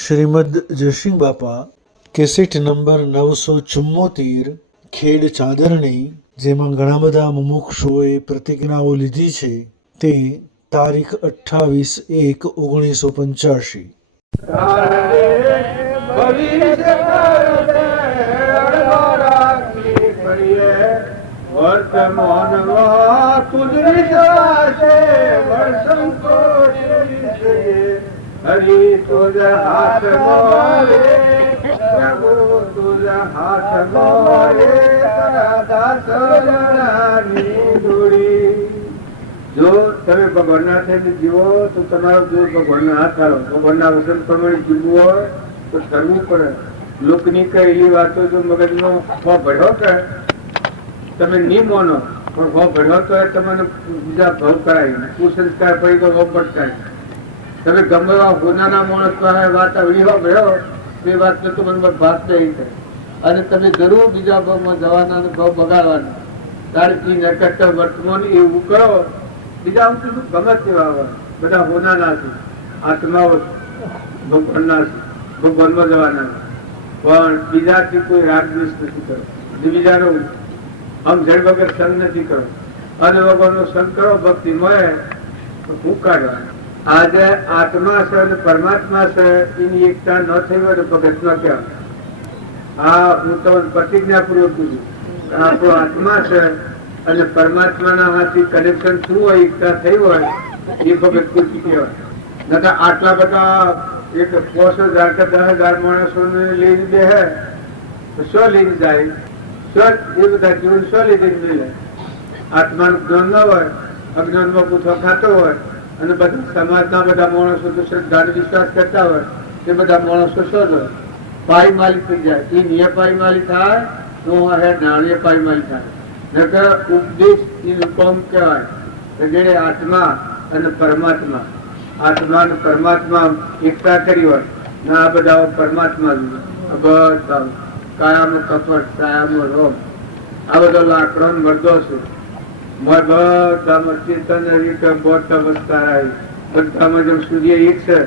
શ્રીમદ જયસિંહ બાપા cassette number 974 ખેડ ચાદરણી, જેમાં ઘણા બધા મુમુક્ષુઓએ પ્રતિજ્ઞાઓ લીધી છે, તે તારીખ 28/1/1985. વર્તમાનમાં તુજરી છે હરી તુજ હાથ મોરે પ્રભુ તુજ હાથ મોરે દાસ જણાની દોડી. જો તમે ભગવાનના થઈને જીવો તો તમારો જો ભગવાનના હાથ આવો, ભગવાનના વસન પ્રમાણે જીવવું હોય તો કરવું પડે. લોકની કહેલી વાતો જો મગજનો ભળ્યો કે તમે નહીં માનો, પણ ભળ્યો તો તમને બીજા ભાવ કરાય, કુસંસ્કાર પડી તો ભટકાય. તમે ગમે હોનાના માણસ વાત આવડી ભળ્યો એ વાત તો મનમાં ભાત નહીં થાય, અને તમે જરૂર બીજા ભાવમાં જવાના ભાવ બગાડવાના. તારકી નકટ વર્તમાન એવું કરો, બીજા આમ શું ગમે તેવા આવે, બધા હોનાના છે, આત્માઓ ભગવાનના છે, ભગવાનમાં જવાના. પણ બીજાથી કોઈ રાગ દ્વેષ નથી કરો, બીજાનો સમજણ વગર સંગ નથી કરો, અને વગરનો સંગ કરો ભક્તિ મળે હું કાઢવા. આજે આત્મા છે અને પરમાત્મા છે એની એકતા ન થઈ હોય તો ભગત ન કહેવાય. આ હું તમને પ્રતિજ્ઞાપૂર્વક કીધું, આપણો આત્મા છે અને પરમાત્માના હાથથી કનેક્શન શું હોય, એકતા થઈ હોય એ ભગત પૂછી કહેવાય. નકર આટલા બધા એક 5,000 કે 10,000 માણસોને લઈને દે તો શું લઈને જાય? એ બધા જીવન શું લીધે મળે? આત્માનું જ્ઞાન ન હોય, અજ્ઞાનમાં પૂછો ખાતો હોય, અને બધા સમાજના બધા માણસો તો શ્રદ્ધાનો વિશ્વાસ કરતા હોય, એ બધા માણસો શું હોય? પાયમાલી થઈ જાય. એ નિય પાયમાલી થાય તો નાણીય પાયમાલી થાય. નકર ઉપદેશ એનું કામ કહેવાય કે જેને આત્મા અને પરમાત્મા, આત્મા અને પરમાત્મા એકતા કરી હોય ને આ બધા પરમાત્મા બધા કાયાનો કપટ, કાયાનો રોગ, આ બધો લાકડો મરદો છે. બધામાં ચેતન રીતે બોધ અવસ્થા આવી, બધામાં જેમ સૂર્ય એક છે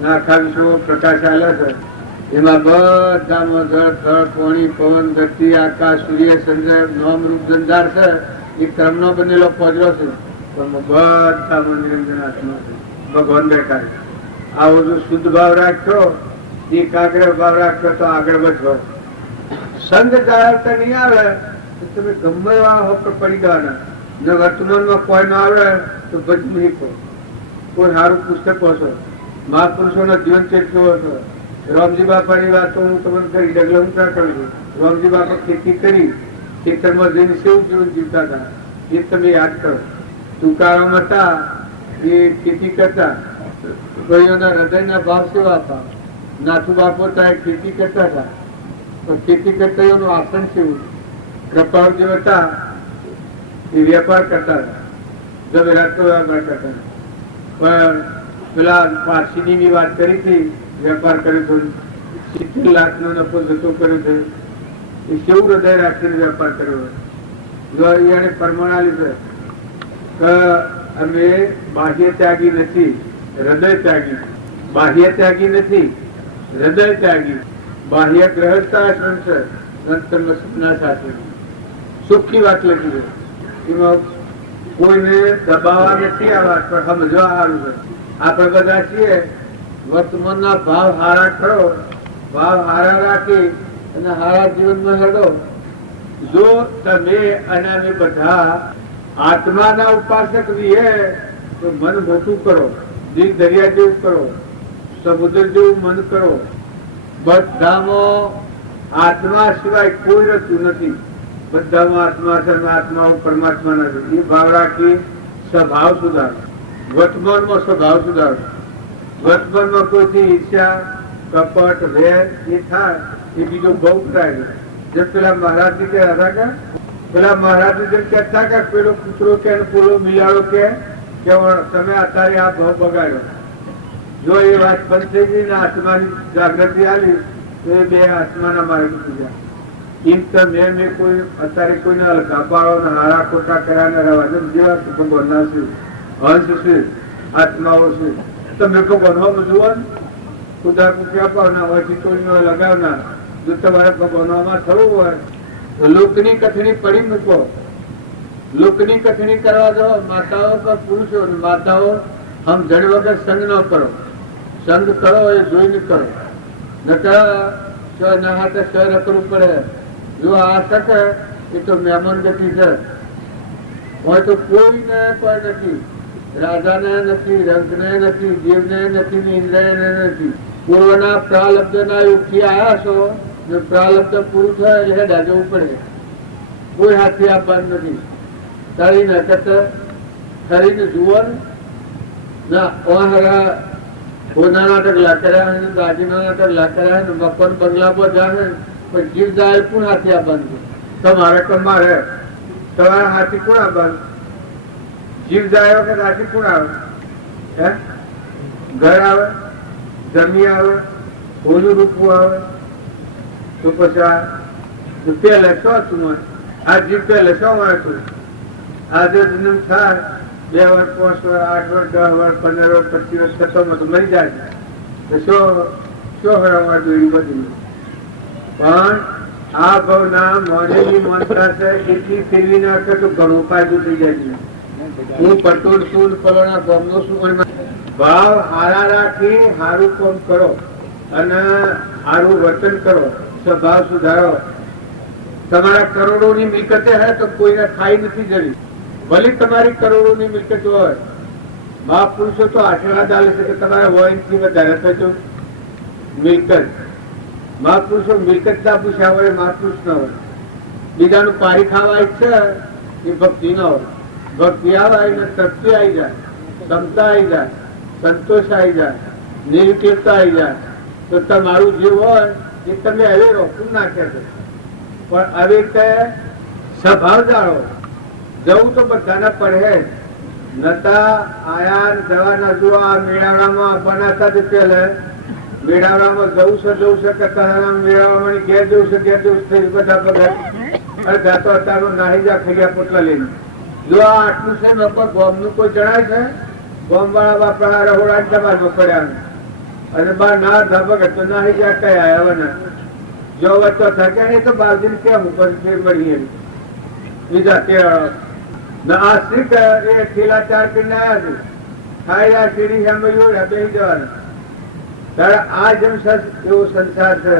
ને આખા વિશ્વમાં પ્રકાશ આલે છે, એમાં બધામાં જળ, થળ, પાણી, પવન, ધરતી, આકાશ, સૂર્ય, ચંદ્ર, નામ રૂપ જંજાર છે. એ ક્રમનો બનેલો પોજરો છે, પણ બધામાં નિરંજન આત્મા છે, ભગવાન બેઠા છે. આવો જો શુદ્ધ ભાવ રાખ્યો, એકાગ્ર ભાવ રાખ્યો તો આગળ વધો. સંગ જાળવતા નહીં આવે તો તમે ગમે એવા હોકર પડી જવાના. ને વર્તમાનમાં કોઈ ના આવે તો ભજન નહીં કહો, કોઈ સારું પુસ્તક વાંચો, મહાપુરુષોના જીવન ચરિત્રો વાંચો. રામજી બાપાની વાતો હું તમને કરી ડગલંકા કરું છું. રામજી બાપા ખેતી કરી, ખેતરમાં જઈને કેવું જીવન જીવતા હતા એ તમે યાદ કરો. તુકારામ હતા એ ખેતી કરતા, ભાઈઓના હૃદયના ભાવ સેવા હતા. નાથુ બાપો હતા એ ખેતી કરતા હતા, ખેતી કરતા એનું આસન સેવું. કૃપાળ જે હતા એ વેપાર કરતા હતા, જવેરાતનો વેપાર કરતા. પણ પેલા પારસીની વાત કરી હતી, વેપાર કર્યો છે, 70 લાખનો નફો જતો કર્યો છે. એ કેવું હૃદય રાખીને વેપાર કર્યો? જો એને પરમાણા લીધે કે અમે બાહ્ય ત્યાગી નથી, હૃદય ત્યાગી. બાહ્ય ત્યાગી નથી, હૃદય ત્યાગી. બાહ્ય ગ્રહસ્થા આશ્રમ છે, અંતરમાં સપના સાથે સુખી વાત લખી છે. એમાં કોઈને દબાવવા નથી આ વાત, પણ સમજવા સારું છે. આપણે બધા છીએ વર્તમાનના ભાવ હારા કરો, ભાવ હારા રાખી અને હારા જીવનમાં હેડો. જો તમે અને અમે બધા આત્માના ઉપાસક રહીએ તો મન મોટું કરો, દિલ દરિયા જેવું કરો, સમુદ્ર જેવું મન કરો. બધામાં આત્મા સિવાય કોઈ રહેતું નથી. બધામાં આત્મા છે, આત્મા પરમાત્મા નથી. એ ભાવ રાખી સ્વભાવ સુધારો, વર્તમાનમાં સ્વભાવ સુધારો. વર્તમાનમાં કોઈથી ઈર્ષ્યા, કપટ, વેર એ થાય એ બીજો બહુ થાય. જેમ પેલા મહારાજ ની કહેતા હતા, પેલા મહારાજ જેમ કહેતા કે પેલો કૂતરો કે પેલો મિયાળો કે તમે અત્યારે આ ભાવ બગાડ્યો. જો એ વાત બંધ થઈ ગઈ ને આત્માની જાગૃતિ આવી તો એ બે આત્માના માર્ગ તૂટી જાય. એમ તો મેં કોઈ અત્યારે કોઈને ગાપાળો ને હારા ખોટા કર્યા રહેવા જેવા ભગવાનના છે, હંસ છે, આત્માઓ છે. તમે ભગવાનમાં જુઓ ખુદા કુકરા પાવના હોય ચિત્તોડીનો લગાવના જો તમારે ભગવાનમાં થવું હોય તો લોકની કથણી પડી મૂકો. લોકની કથણી કરવા દો માતાઓ પર પુરુષો. માતાઓ હમ જડ વગર સંગ ન કરો. સંગ કરો એ જોઈને કરો. નકર ના હાથે સર કરવું પડે. જો આ શકે એ તો મહેમાન ગતિ છે. હોય તો કોઈને કોઈ નથી. રાજાને નથી, રંગને નથી, દેવને નથી, ઇન્દ્રને નથી. પૂર્વના પ્રાલબ્ધના યુગથી આવ્યા છો. જો પ્રાલબ્ધ પૂરું થાય એટલે હેડા જવું પડે. કોઈ હાથથી આપવાનું નથી. તારીને કરતા શરીરને જુઓ ના ઓહરા હોના નાટક લાકડા દાગીના નાટક લાકડા મકર બંગલા પર જાય પણ જીવ જાય કોણ હાથી આપવાનું? તમારે તમારે તમારા હાથી કોણ આપવાનું? જીવ જાય વખત હાથી કોણ આવે? હે ઘર આવે, જમી આવે, હોનું રૂપવું આવે તો પછી પેલે શું છું? આ જીવ પેલે શું મળે છું? આજે જન્મ થાય 2 વર્ષ, 5 વર્ષ, 8 વર્ષ, 10 વર્ષ, 15 વર્ષ, 25 વર્ષ થતો તો મરી જાય તો શું હરાવવા જોઈએ બધું? પણ આ ભાવના મોડેલી માનતા છે એટલી ફેરવી નાખે તો ઘણો ફાયદો થઈ જાય છે. હું પટોળ છું, પલોના ગામનો છું. ભાવ હારા રાખી સારું કામ કરો અને સારું વર્તન કરો, સ્વભાવ સુધારો. તમારા કરોડોની મિલકતે હે તો કોઈને ખાઈ નથી જડી. ભલે તમારી કરોડોની મિલકત હોય, મહાપુરુષો તો આશીર્વાદ આપે છે કે તમારા વોઇનથી વધારે થજો મિલકત. મહાપુરુષો મિલકત ના પૂછ્યા હોય, મહાપુરુષ ના હોય. બીજાનું પારી ખાવા ઈચ્છે એ ભક્તિ ના હોય. ભક્તિ આવે એને તૃપ્તિ આવી જાય, ક્ષમતા આવી જાય, સંતોષ આવી જાય, નિર્વિકલતા આવી જાય તો તમારું જે હોય એ તમે હવે રોકું નાખ્યા છે. પણ આવી રીતે સ્વભાવ જાળો. જવું તો બધાને પડે. નતા આયા જવાના જો આ મેળાવડામાં આપવાના હતા પેલે મેળાવડામાં જવું છે કરતા મેળાવડામાં ઘેર જવું છે થઈ બધા પગાર અને ગાતો અત્યારનો નાહી જા ખૈયા પોટલા લઈને. જો આ આટલું છે લોકો ગોમનું કોઈ જણાય છે? ગોમ વાળા બાપડા રહોડા દબામાં પડ્યા અને બાર ના ધબક તો નાહી જા કઈ આવ્યા જો વચ્ચો થકે નહીં તો બાજુ કેમ ઉપર ફેર પડી બીજા તે આ શીખ એ ઠેલા 4 કરીને આવ્યા છે. ખાયલા સીડી સામે બેસી જવાના. ત્યારે આ જેમ એવો સંસાર છે.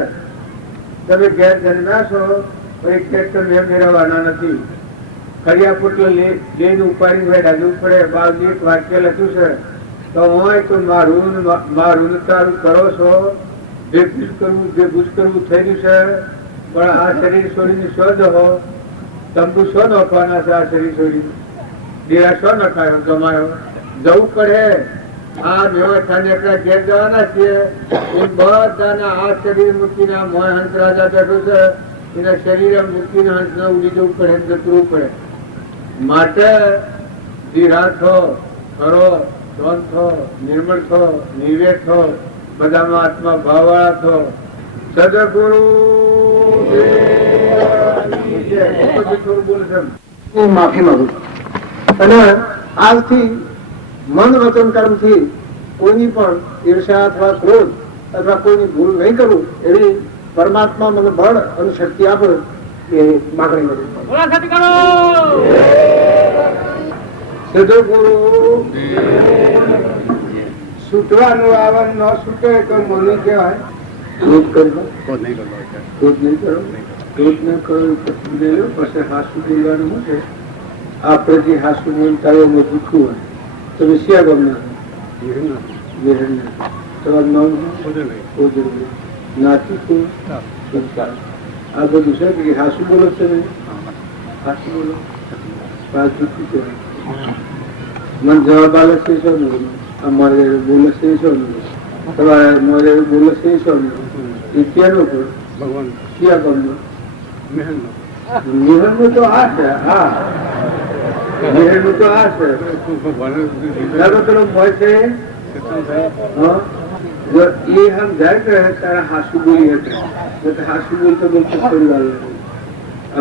તમે ઘેર જન્મ્યા છો પણ ટ્રેક્ટર મેળવવાના નથી. ખડિયા પુટલો લઈને ઉપાડી વેડા જવું પડે. બાવજી એક વાક્ય લખ્યું છે તો હોય તો મારું તારું કરો છો. ભેગું કરવું થઈ રહ્યું છે. પણ આ શરીર છોડીને શોધ હો. તંબુ શો નખવાના છે? આ શરીર છોડી ડેરા શો નખાયો ગમાયો? જવું પડે. આ વ્યવસ્થાને એકલા ઘેર જવાના છીએ. એ બધાના આ શરીર મૂકીને આ મોય હંસ રાજા બેઠો છે એના શરીરે મૂકીને હંસને ઉડી જવું પડે, જતરવું પડે. માટે ધીરા થો, કરો, શાંત થો, નિર્મળ થો, નિર્વેક થો, બધામાં આત્મા ભાવવાળા થો. સદગુરુ માફી માંગુ અને આજથી મન વચન કર્મથી કોઈની પણ ઈર્ષા અથવા ક્રોધ અથવા કોઈની ભૂલ નહીં કરવું એવી પરમાત્મા મને બળ અને શક્તિ આપે એ માગણી કરું. સદગુરુ છૂટવાનું આવન ન છૂટે તો મને કહેવાય ક્રોધ કરવો, ક્રોધ નહીં કરો, ક્રોધ ન કરો પછી હાસુ બોલવાનું શું છે? આપણે જે હાસુ બોલતા હોય એમાં દુઃખું હોય તમે શિયા ગમના તમારું નામ નાથી સંસ્કાર આ બધું છે કે હાસુ બોલો તમે હાસુ બોલો પાસ દુઃખી છે. મને જવાબ આલે છે શું અમારે બોલે છે શું તમારે મારે બોલે છે શું એ કેનો ભગવાન શિયા ગમનો નિહન તો આ છે. હા નિહન તો આ છે. પેલો ભય છે જો એ હમ જાય કે તારા હાસુ બોલી હતી હાસુ બોલતો બોલતો થોડી વાર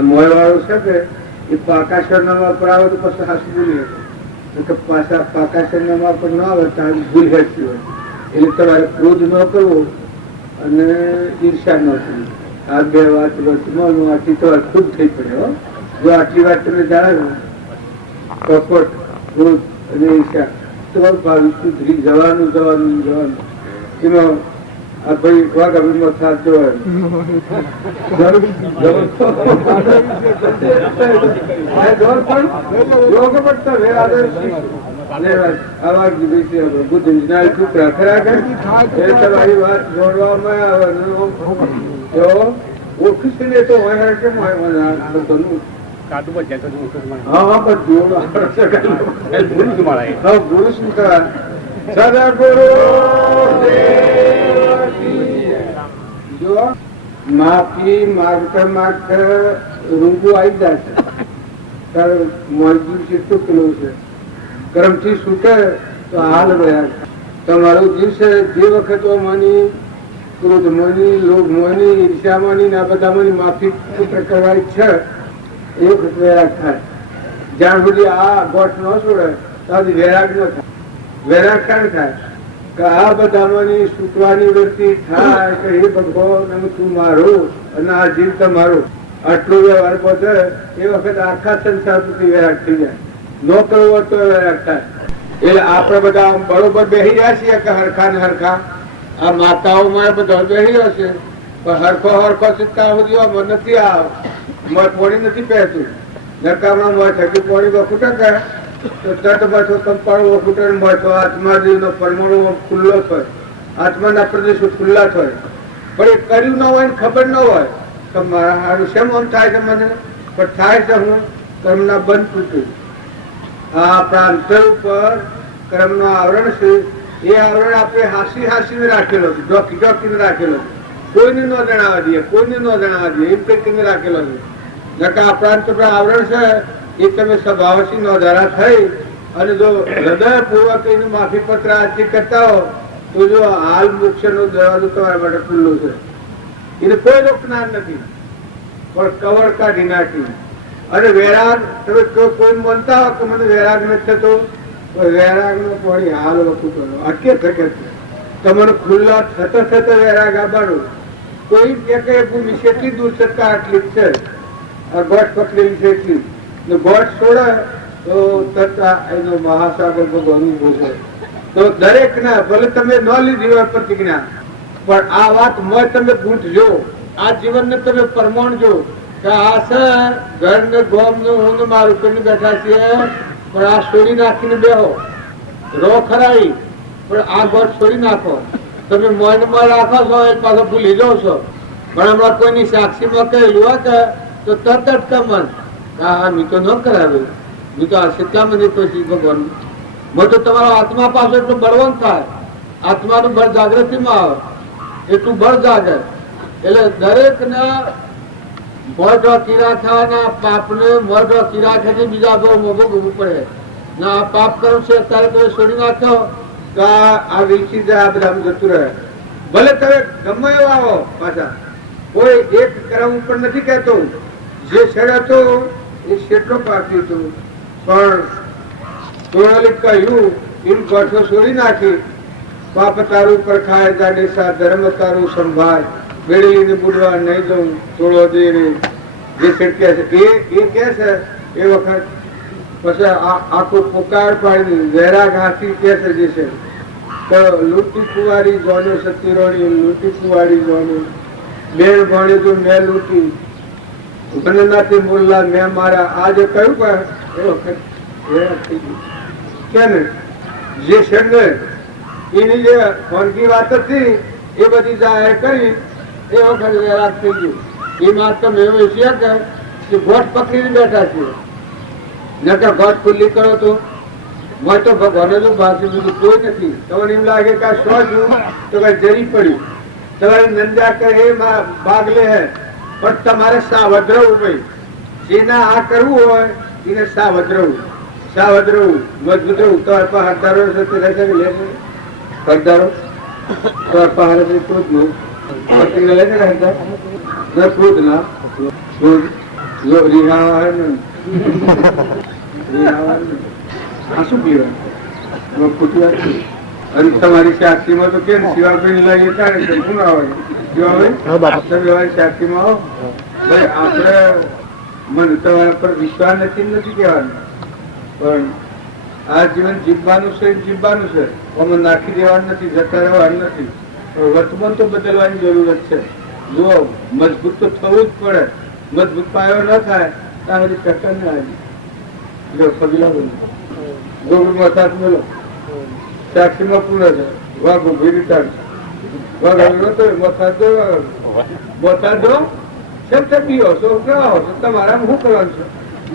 મોય વાળો છે કે એ પાકાશર નામ પર આવે તો પછી હાસુ બોલી હતી પાછા પાકાશર નામ પર ના આવે તો ભૂલ હેઠી હોય એટલે તમારે ક્રોધ ન કરવો અને ઈર્ષા ન કરવી. આ બે વાત વચમાં આટલી તો ખુદ થઈ પડે. જો આટલી વાત તમે જાણો કપટ, ક્રોધ અને ઈર્ષા તો ભાવિ સુધરી જવાનું જવાનું જવાનું. એમાં આ ભાઈ વાઘાભાઈમાં સાચો હોય ઓળખીને તો હોય કેમ હોય ગુરુ શું કરા સદગુરુ જો માફી માગતા માગતા રૂંગું આવી જાય છે ત્યારે મોજું કેટલું પેલું છે કર્મથી છૂટે તો હાલ રહ્યા. તમારું જીવ છે જે વખત માની ક્રોધ માની લોભ માની ઈર્ષા માની આ બધા માની માફી કરવાની છે એ વખત વૈરાગ થાય. જ્યાં સુધી આ ગોઠ ન છોડે ત્યાં સુધી વૈરાગ ન થાય. વૈરાગ ક્યાં થાય કે આ બધામાંની છૂટવાની વૃત્તિ થાય કે હે ભગવાન તું મારો અને આ જીવ તમારો આટલો વ્યવહાર પહોંચે એ વખત આખા સંસાર સુધી વૈરાગ થઈ જાય. ન કરવો તો વૈરાગ થાય. એટલે આપણે બધા બરોબર બેસી રહ્યા છીએ કે હરખા ને હરખા આ માતાઓમાં બધા બેસી રહ્યા છે પણ હરખો હરખો ચિત્તા સુધી આમાં નથી આવ પોણી નથી પહેરતું. નકામાં થકી પોણી વખૂટે કે તો તટ બસો કંપાળો વખૂટે મળતો આત્માજીનો પરમાણુ ખુલ્લો થાય, આત્માના પ્રદેશો ખુલ્લા થાય. પણ એ કર્યું ન હોય ને ખબર ન હોય તો મારા હારું શેમ આમ થાય છે મને પણ થાય છે હું કર્મના બંધ તૂટ્યું. આ આપણા અંતર ઉપર કર્મનું આવરણ છે એ આવરણ આપણે હાસી હાસીને રાખેલો છે, જોકી જોકીને રાખેલો છે. કોઈને ન જણાવવા દઈએ, કોઈને ન જણાવવા દઈએ એમ કરીને રાખેલો છે. નકા આપણા અંતર આવરણ છે એ તમે સ્વભાવથી નોંધારા થઈ અને જો હૃદયપૂર્વક એનું માફી પત્ર આરતી કરતા હો તો જો હાલ મોક્ષનો દરવાજો તમારા માટે ખુલ્લો છે. એને કોઈ રોકનાર નથી પણ કવર કાઢી નાખી. અને વૈરાગ તમે કોઈ માનતા હો કે મને વૈરાગ નથી થતો વૈરાગ નો પડી હાલ વખત કરો અટકે શકે તમને ખુલ્લા થતા થતા વૈરાગ આવવાનો. કોઈ કે ભૂમિ કેટલી દૂર છતાં આટલી જ છે ગોઠ પકડેલી છે એટલી ગોઠ છોડે તો તરતા એનો મહાસાગર ભગવાન ભોગવે. તો દરેક ના ભલે તમે ન લીધી હોય પ્રતિજ્ઞા પણ આ વાત મોય તમે ગૂંથજો, આ જીવન ને તમે પરમાણજો કે આ સર ઘર ને ગોમ ને હું મારું કરીને બેઠા છીએ પણ આ છોડી નાખીને બેહો રો ખરાઈ પણ આ ગોઠ છોડી નાખો. તમે મોય ને મોય રાખો છો એ પાછો ભૂલી જાઓ છો પણ હમણાં કોઈની સાક્ષીમાં કહેલું હોય કે તો તરત જ કમન હા મેં તો ન કરાવ્યું મેં તો આ કેટલા મને કોઈ ભગવાન મેં તો તમારો આત્મા પાસે એટલું બળવાન થાય, આત્માનું બળ જાગૃતિમાં આવે એટલું બળ જાગે. એટલે દરેક ને મોઢો કિરાખાના પાપને મોઢો કિરાખાથી બીજા બહુ ભોગવવું પડે ના આ પાપ કરું છે અત્યારે તમે છોડી નાખ્યો તો આ વિલસી જાય આ બધા જતું રહે. ભલે તમે ગમે એવા આવો પાછા કોઈ એક કર્મ ઉપર નથી કહેતો જે છેડ હતો એ શેટલો પાકી હતું પણ તોડાલે કહ્યું એમ ગોઠો છોડી નાખી. પાપ તારું પરખાય જાડેસા ધર્મ તારું સંભાળ બેડલીને બુડવા નહીં જવું તોડો દે જે શેઠ કહે છે એ કહે છે એ વખત પછી આખું પુકાર પાડી વૈરાગ હાથી કહે છે જે છે તો લૂંટી કુવારી જોનો સતીરોણી લૂંટી કુવારી જોનો બેન ભણી તું મેં લૂંટી મને નથી બોલલા મેં મારા આજે કહ્યું કે એ વખત કે ને જે શેઠ એની જે ફોનકી વાત હતી એ બધી જાહેર કરી એ વખત વૈરાગ થઈ ગયું. એ વાત તો મેં છે કે ગોઠ પકડીને બેઠા છીએ નકર ગોઠ ખુલ્લી કરો તો મેં તો ભગવાન ભાષી બીજું કોઈ નથી. તમને એમ લાગે કે આ શો છું તો કઈ જરી પડ્યું તમારી નંદા કરે એ ભાગ લે હે પણ તમારે સાવધ રહેવું ભાઈ. જેના આ કરવું હોય એને સાવધ રહેવું મજબૂત રહેવું. તો હરદારો રહેશે લે હરદારો તો પહાડ ક્રોધ નું પત્રિકા લે છે હરદાર ન ક્રોધ ના ક્રોધ રિહાવા આ શું પીવા ખોટી વાત અને તમારી સાક્ષીમાં તો કેમ શિવાભાઈ લાગી ત્યારે શું ના હોય શિવાભાઈ તમારી સાક્ષીમાં આવો ભાઈ આપણે મને તમારા પર વિશ્વાસ નથી કહેવાનું પણ આ જીવન જીવવાનું છે જીવવાનું છે અમે નાખી દેવાનું નથી જતા રહેવાનું નથી વર્તમાન તો બદલવાની જરૂરત છે જુઓ મજબૂત તો થવું જ પડે મજબૂત પાયો ન થાય ત્યાં બધી ટક્કર ના આવી જો પગલા બોલો મસાજ બોલો સાક્ષીમાં પૂરો છે વાઘો ભીરી તાર વાઘ તો મસાજ દો સબ થકીઓ સો કેવા હો તમારા શું કરવાનું છે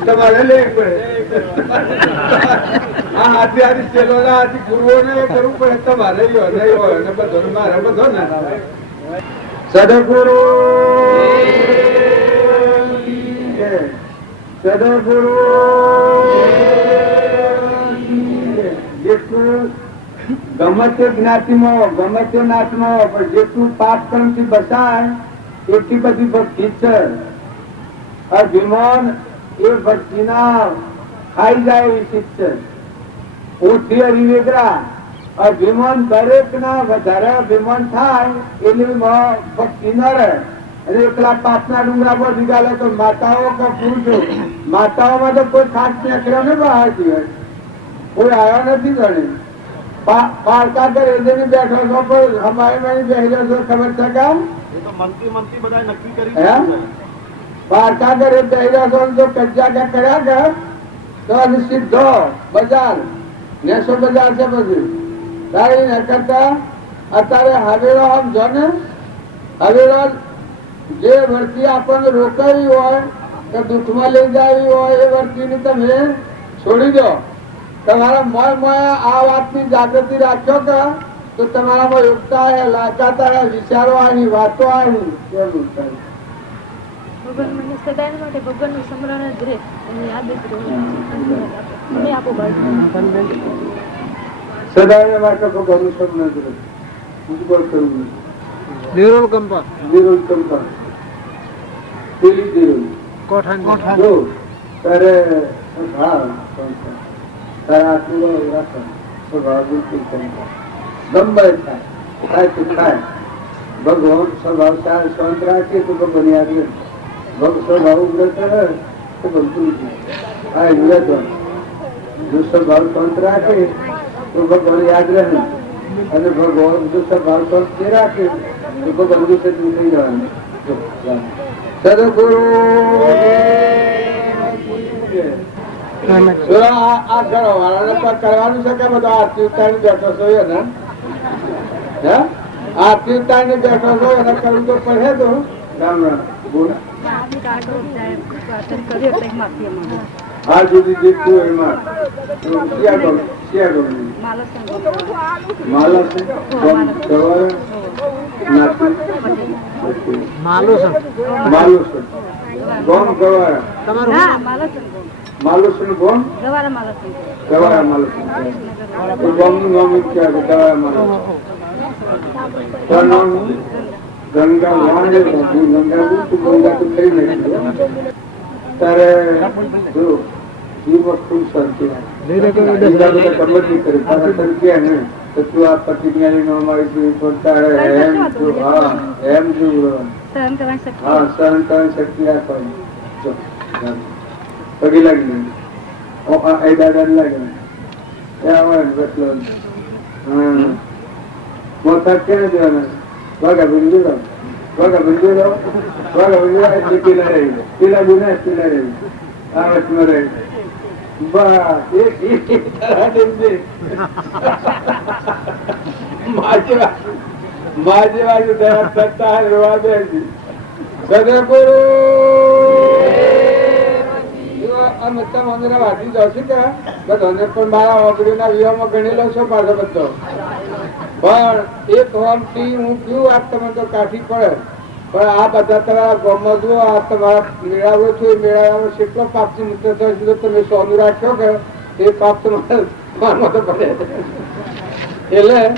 તમારે લેવી પડે આ હાથી હાથી ચેલોના હાથી ગુરુઓને કરવું પડે તમારે નહીં હોય ને બધો મારે બધો ને સદગુરુ સદગુરુ જેટલું ગમે તે જ્ઞાતિમાં ગમે તે નાતમાં પણ જેટલું પાપ કર્મથી બસાય એટલી બધી ભક્તિ છે અભિમાન એ ભક્તિના ખાઈ જાય એવી ચીજ છે ઓછી હરિવેગરા અભિમાન દરેક ના વધારે અભિમાન થાય એની ભક્તિ ન રહે અને એકલા પાપના ડુંગરા પર દીધાલે તો માતાઓ કે પુરુષો માતાઓમાં તો કોઈ ખાસ નીકળ્યો ને બહાર હોય કોઈ આવ્યો નથી ગણે પારકા કરે બેઠો છો પણ અમારે બેઠો છો ખબર છે કામ પારકા કરે બેઠા છો જો કજ્જા કર્યા કર તો સીધો બજાર નેસો બજાર છે બધું તારી ન કરતા અત્યારે હવેલો આમ જો ને હવેલો જે વર્તી આપણને રોકાવી હોય કે દુઃખમાં લઈ જાવી હોય એ વર્તીને તમે છોડી દો તમારા મય આ વાતની જાગૃતિ રાખ્યો કે તો તમારામાં યોગતા લાચાતા વિચારો આવી વાતો આવી કેવું થાય ભગવાન મને સદાય માટે ભગવાનનું સ્મરણ જ રહે એની યાદ જ રહે મને આપો બાજુ સદાય માટે ભગવાનનું સ્મરણ જ રહે ઉજ્જવળ કરવું દેરોલ કંપા પેલી દેરોલ કોઠાન જો તારે હા તારા આટલું રાખો તો ભાગું ગમે થાય તો થાય ભગવાન સ્વભાવ શાંત રાખે તો ભગવાન યાદ રહે સ્વભાવ ઉગ્ર કરે તો બનતું આ જો સ્વભાવ શાંત રાખે તો ભગવાન યાદ રહે અને ભગવાન જો સ્વભાવ શાંત રાખે તો ભગવાન ગુસ્સે થઈ જવાનું સદગુરુ આ ઘરો વાળાને કરવાનું છે કે બધો આરતી ઉતારી બેઠો છો એને આરતી ઉતારી બેઠો છો એને કરવું તો પડે તો રામ રામ બોલ હા સુધી જીતતું એમાં માલુસન ગોમ ગવારા માલુસન ગોમ નું નામ ક્યાં છે ગવારા માલુસન ગંગા વાંડે ગંગા તો થઈ નહીં તારે જો જીવ ખૂબ શાંતિ ખબર નહીં કરી તારા ક્યાં ને તો તું આ પતિજ્ઞાની નો અમારી જીવ પડતા એમ તું હા એમ જીવ હા સહન કરવાની શક્તિ રાખવાની જો પગી લાગી એ દાદા ને લાગે ત્યાં હોય ને બસલો મોટા ક્યાં જવાના વાઘા બિંદુ એટલે પીલા ગુના પીલા રહી આ વચમાં રહી માજે બાજુ કરતા રેવા દે સદગુરુ વાંચી જાવ છું કે બધાને પણ મારા ઓગડીના વિવાહમાં ગણેલો છો પાછો બધો પણ એક હોમ થી હું પીવું આ તમે તો કાઢી પડે પણ આ બધા તમારા ગામમાં જુઓ આ તમારા મેળાવો છો એ મેળામાં કેટલો પાપથી મુક્ત થયો છે તમે સોનું રાખ્યો કે એ પાપ તમારે માનમાં તો પડે એટલે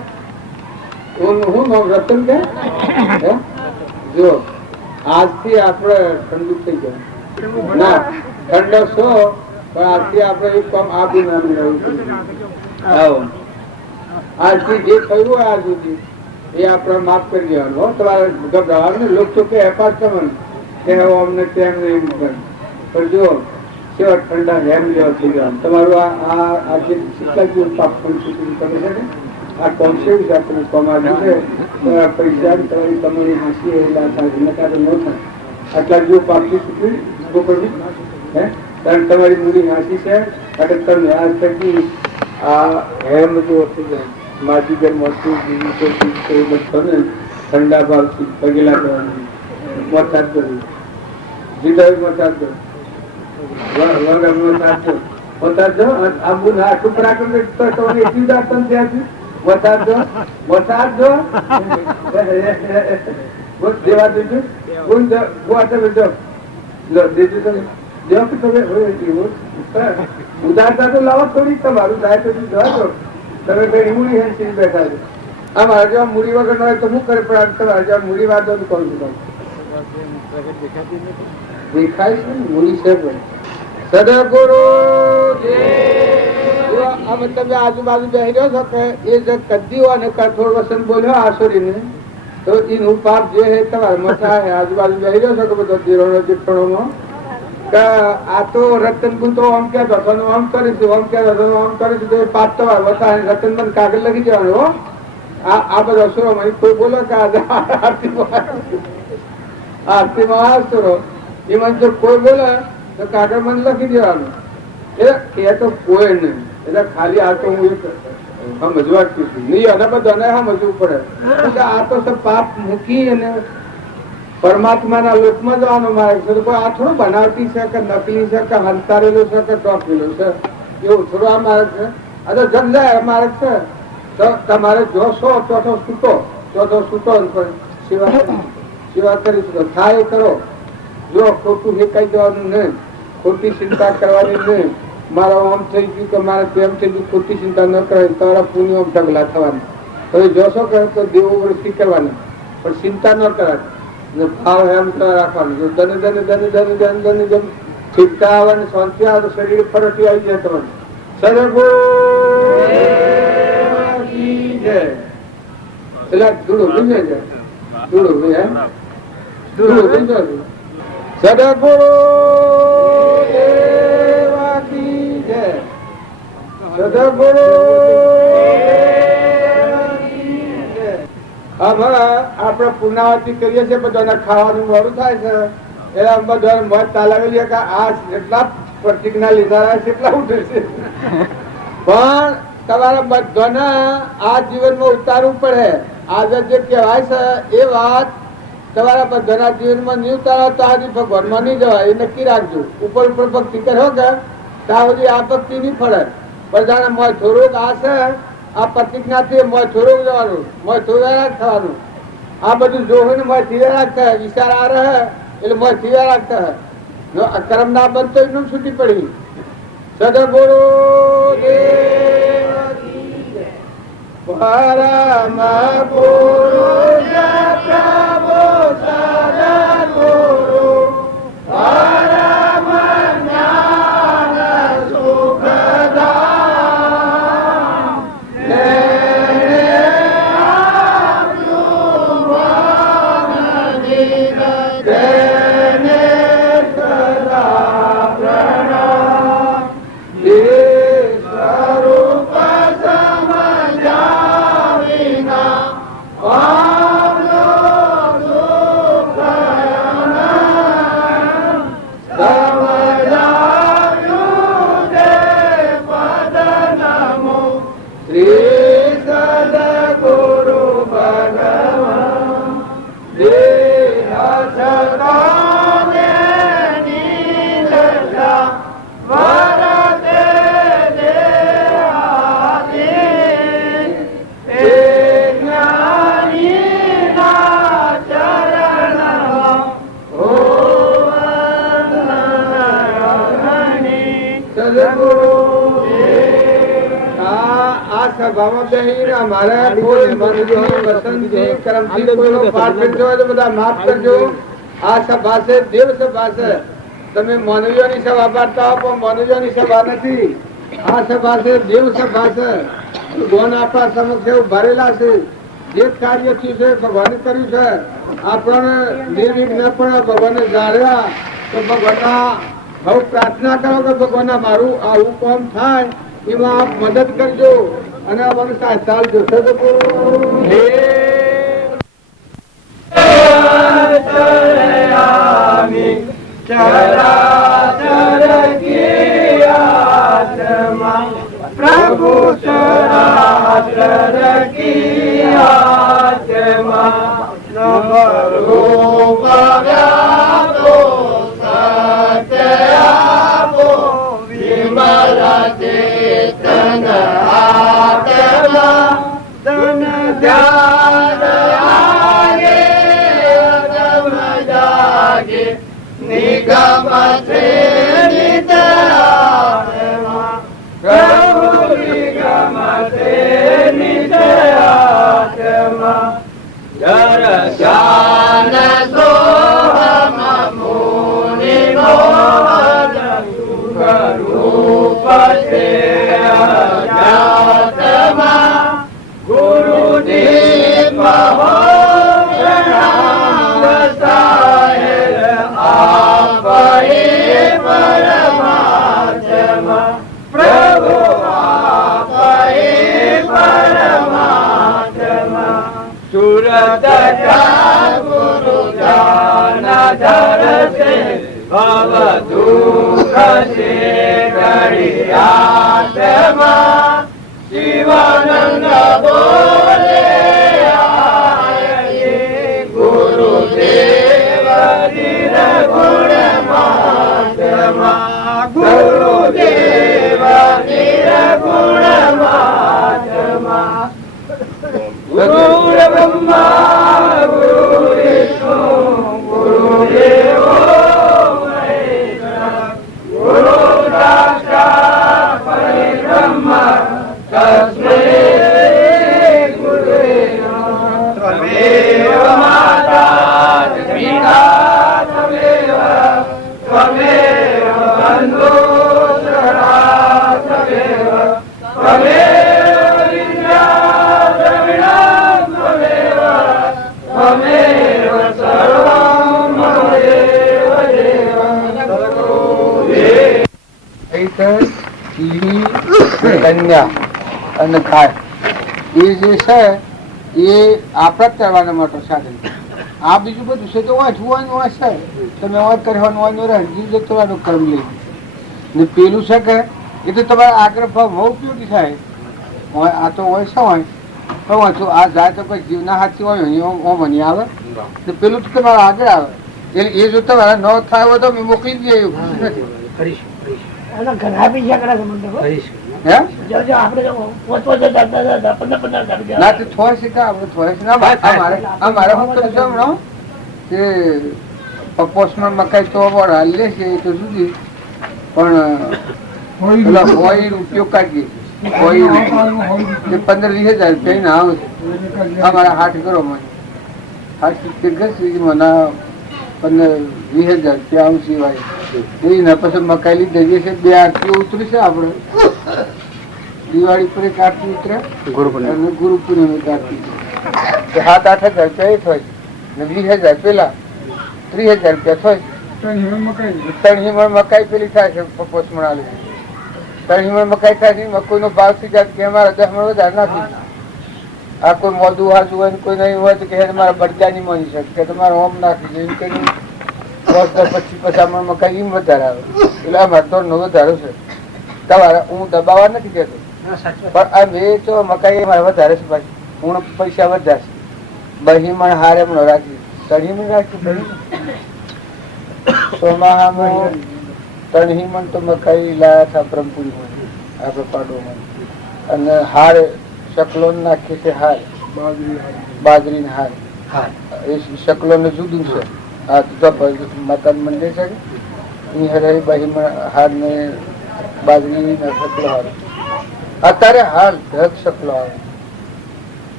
હું રતન કે જો આજથી આપણે ઠંડુ થઈ જાય ના ઠંડો છો પણ આજથી આપણે એક કામ આ બી ના મેળવ્યું આવો આજથી જે થયું હોય આજ સુધી એ આપણે માફ કરી દેવાનું હો. તમારે ગભરાવાનું લોકો તો કે એપાર્ટમેન્ટ કે અમને તેમ નહીં પણ જો કેવા ઠંડા હેમ લેવા થઈ ગયા તમારું આ જે કેટલા દિવસ પાપ પણ છૂટી તમે છે ને આ કોન્સેપ્ટ આપણે કમાવ્યું છે પૈસા તમારી હાંસી એલા થાય ન થાય આટલા જો પાપથી છૂટવી કરવી હે કારણ તમારી મૂડી હાંસી છે એટલે તમે આજ થકી આ હેમ જો થઈ જાય માટી ઘર મોટું બીજું ને ઠંડા ભાવથી પગેલા કરવાની મસાજ કરવી જીદા મસાજ કરવી ઉદારતા તો લાવો થોડી તમારું થાય તો તમે કઈ મૂડી હેન્સી બેઠા છો આમ હજાર મૂડી વગર હોય તો શું કરે પણ તમે હજાર મૂડી વાતો કહું છું દેખાય છે મૂડી છે સદગુરુ અમે તમે આજુબાજુ બેસી રહ્યો છો કે એ જે કદી અને કઠોર વસન બોલ્યો આસુરીને તો એનું પાપ જે છે તમારે મથા આજુબાજુ બેસી રહ્યો છો કે બધો જીરોનો ચીટણોમાં કે આ તો રતનબુન તો આમ કહેતો હતો આમ કરીશું આમ કહેતો હતો આમ કરીશું તો એ પાપ તમારે વથા રતનબન કાગળ લખી જવાનું હો. આ બધા અસુરોમાં કોઈ બોલો કે આજે આરતીમાં અસુરો એમાં જો કોઈ બોલે તો કાગળ મને લખી દેવાનું એ તો કોઈ નહીં એટલે ખાલી આ તો હું સમજવા જ નહીં અને બધાને સમજવું પડે આ તો પાપ મૂકી અને પરમાત્માના લોકમાં જવાનો માર્ગ છે. કોઈ આ થોડું બનાવટી છે કે નકલી છે કે હંતારેલું છે કે ટોપેલું છે એવું થોડું આ માર્ગ છે. આ તો જગજાહેર માર્ગ છે. તો તમારે જોશો ચોથો છૂટો સેવા કરી શકો થાય એ કરો. જો ખોટું હેકાઈ જવાનું નહીં, ખોટી ચિંતા કરવાની નહીં. મારા આમ થઈ ગયું કે મારે તેમ થઈ ગયું, ખોટી ચિંતા ન કરવાની. તમારા પુણ્ય આમ ઢગલા થવાના. હવે જોશો કે દેવો વૃષ્ટિ કરવાની પણ ચિંતા ન કરવાની. ભાવ એમ રાખવાનું. જો ધન ચિંતા આવે ને શાંતિ આવે તો શરીર ફરતી આવી જાય તમારે. સદગુરુ એટલે ધૂળું ભીંજે છે, ધૂળું ભીંજે સદગુરુ દેવા કી જય. સદગુરુ આપણે પૂર્ણાવતી કરીએ છીએ બધાને ખાવાનું મોડું થાય છે એટલે બધા મોજ તાલાવેલી કે આ જેટલા પ્રતિજ્ઞા લીધા કેટલા ઉઠે છે પણ તમારા બધાને આ જીવનમાં ઉતારવું પડે. આજે જે કહેવાય છે એ વાત તમારા બધાના જીવનમાં નહીં ઉતારો તો આજે ભગવાનમાં નહીં જવાય એ નક્કી રાખજો. ઉપર ઉપર ભક્તિ કરો કે ત્યાં સુધી આ ભક્તિ નહીં ફળે. બધાને મોજ થોડુંક આ છે આ પ્રતિજ્ઞાથી મોજ થોડુંક જવાનું, મોજ થોડા થવાનું. આ બધું જોઈને મોજ થયા રાખતા વિચાર આ રહે એટલે મોજ થયા રાખતા કર્મ ના બંધ તો એનું છૂટી પડી. સદગુરુ પરમ પુરુષ પ્રભુ સદગુરુ પરમ જ્ઞાન સુખદાન સભામાં બેસીને અમારે કોઈ મનથી વસનથી કર્મથી કોઈનો પાઠ કરજો હોય તો બધા માફ કરજો. આ સભા છે દેવ સભા છે. તમે માનવીઓની સભા પાડતા હો પણ માનવીઓની સભા નથી. આ સભા છે દેવ સભા છે. ભગવાન આપણા સમક્ષ એવું ભરેલા છે. જે કાર્ય થયું છે ભગવાને કર્યું છે. આપણને નિર્વિઘ્ન પણ ભગવાને જાણ્યા તો ભગવાનના હવે પ્રાર્થના કરો કે ભગવાન મારું આવું કામ થાય એમાં આપ મદદ કરજો અને અમારું સાથ ચાલજો. પ્રભુ ચરાચર કી આત્મા શિવાનંદ બોલે ગુરુદેવ નિર્ગુણ મહાત્મા ગુરુદેવ નિર્ગુણ મહાત્મા ગુરુ બ્રહ્મા ગુરુ વિષ્ણુ ગુરુદેવો ગુરુ સાક્ષાત પરબ્રહ્મ તસ્મૈ ગુરુવે નમઃ. ત્વમેવ માતા પિતા ત્વમેવ બંધુસરા ત્વમેવ વિદ્યા દ્રવિણં ત્વમેવ સર્વં મમેવ કન્યા અને ગાય એ જે છે એ આપણા જ કરવાના માટે સાધન. આ બીજું બધું છે તો વાંચવાનું હોય છે, તમે વાત કરવાનું હોય રહે જીવ તમારો કર્મ લઈ ને પેલું છે કે એ તો તમારા આગ્રહ ભાવ બહુ ઉપયોગી થાય. આ તો હોય શું હોય તો વાંચું આ જાય તો કોઈ જીવના હાથી હોય ઓ મની આવે તો પેલું તો તમારા આગળ આવે. એટલે એ જો તમારા ન થાય હોય તો મેં મોકલી દઈએ એવું નથી. પોસ્ટમાં મકાઈ તો હાલે છે એ તો સુધી પણ ઉપયોગ કાઢીએ 15-20 હજાર રૂપિયા ના આવે અમારા હાથ કરો મને હાથ 70 મને 15-20 હજાર રૂપિયા આવું સિવાય એના પછી મકાઈ લીધી છે. 2 આરતી ઉતરી છે આપડે દિવાળી પર એક આરતી ઉતરે ગુરુ પૂર્ણિમા એક આરતી 7-8 હજાર રૂપિયા એ થાય ને 20 હજાર પેલા 30 હજાર રૂપિયા થાય. 3 હિમણ મકાઈ પેલી થાય છે પોષમણા લીધી 3 હિમણ મકાઈ થાય છે. મકાઈ નો ભાવ થઈ જાય કે અમારા 10 મણ વધારે નાખી. આ કોઈ મોદું હાજુ હોય કોઈ નહીં હોય તો કે મારા બળજા નહીં મળી શકે કે તમારે ઓમ નાખી જાય કે 10-25 મણ મકાઈ એમ વધારે આવે. એટલે અમારે તો નો વધારો છે. તમારે હું દબાવવા નથી કેતો પણ આ મેં તો મકાઈ અમારે વધારે છે. પાછી હું પૈસા વધારે છે. 2 હિમણ હારે પણ રાખી 3 હિમણ રાખી ચોમાહામાં 3 હિમણ તો મકાઈ લાયા હતા બ્રહ્મપુરીમાં આપડે પાડોમાં અને હાર શકલો નાખીએ છે. હાર બાજરી હાર એ શકલો ને જુદું છે. મકાન મંદિર છે હાર ને બાજરી શકલો હાર અત્યારે હાલ ધગ શકલો આવે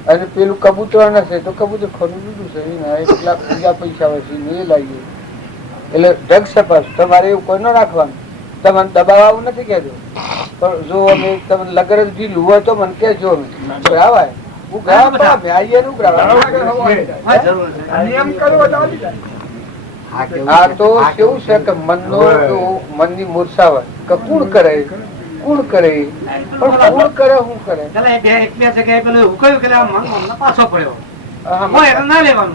અને પેલું કબૂતર નથી તો કબૂતર ખરું જુદું છે. એટલા બીજા પૈસા હોય છે એ લાવીએ એટલે ઢગ સપાસ તમારે એવું કોઈ ન રાખવાનું. તમને દબાવવું નથી કહેતો પણ જો અમે તમે લગન જ ઢીલું હોય તો મને કહેજો અમે ઉઘરાવાય ઉઘરાવા મેં આવીએ ને ઉઘરાવા નિયમ કરવો તો આવી જાય. આ તો કેવું છે કે મનનો જો મનની મૂર્છા હોય કે કોણ કરે પણ કોણ કરે શું કરે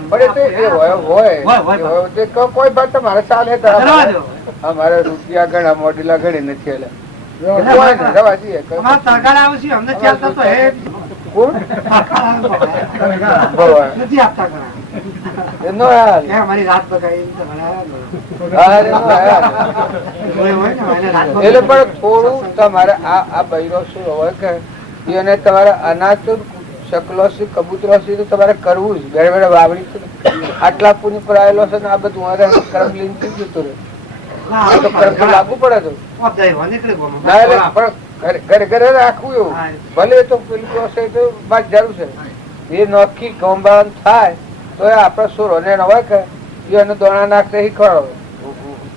પણ એ તો એ હોય તે કોઈ વાત તમારે ચાલે અમારે રૂપિયા ઘણા મોડીલા ઘણી નથી એટલે કોઈ નહીં, રવા દઈએ. કોણ? એનો હાલ. અરે નો હાલ. એટલે પણ થોડું તમારે આ બૈરો શું હોય કે એને તમારે અનાજ તો શકલો છે કબૂતરો છે તો તમારે કરવું જ બેડે બેડે વાવડી આટલા પુની પર આવેલો છે ને આ બધું મારે કર્મ લીન જતું રહે તો કર્મ તો લાગુ પડે તો ના એટલે પણ ઘરે ઘરે રાખવું એવું ભલે તો પેલું હશે તો વાત જરૂર છે એ નોખી ગોંબાન થાય તો એ આપડે સુરો ને હોય કે એને દોણા નાખતા શીખવાડો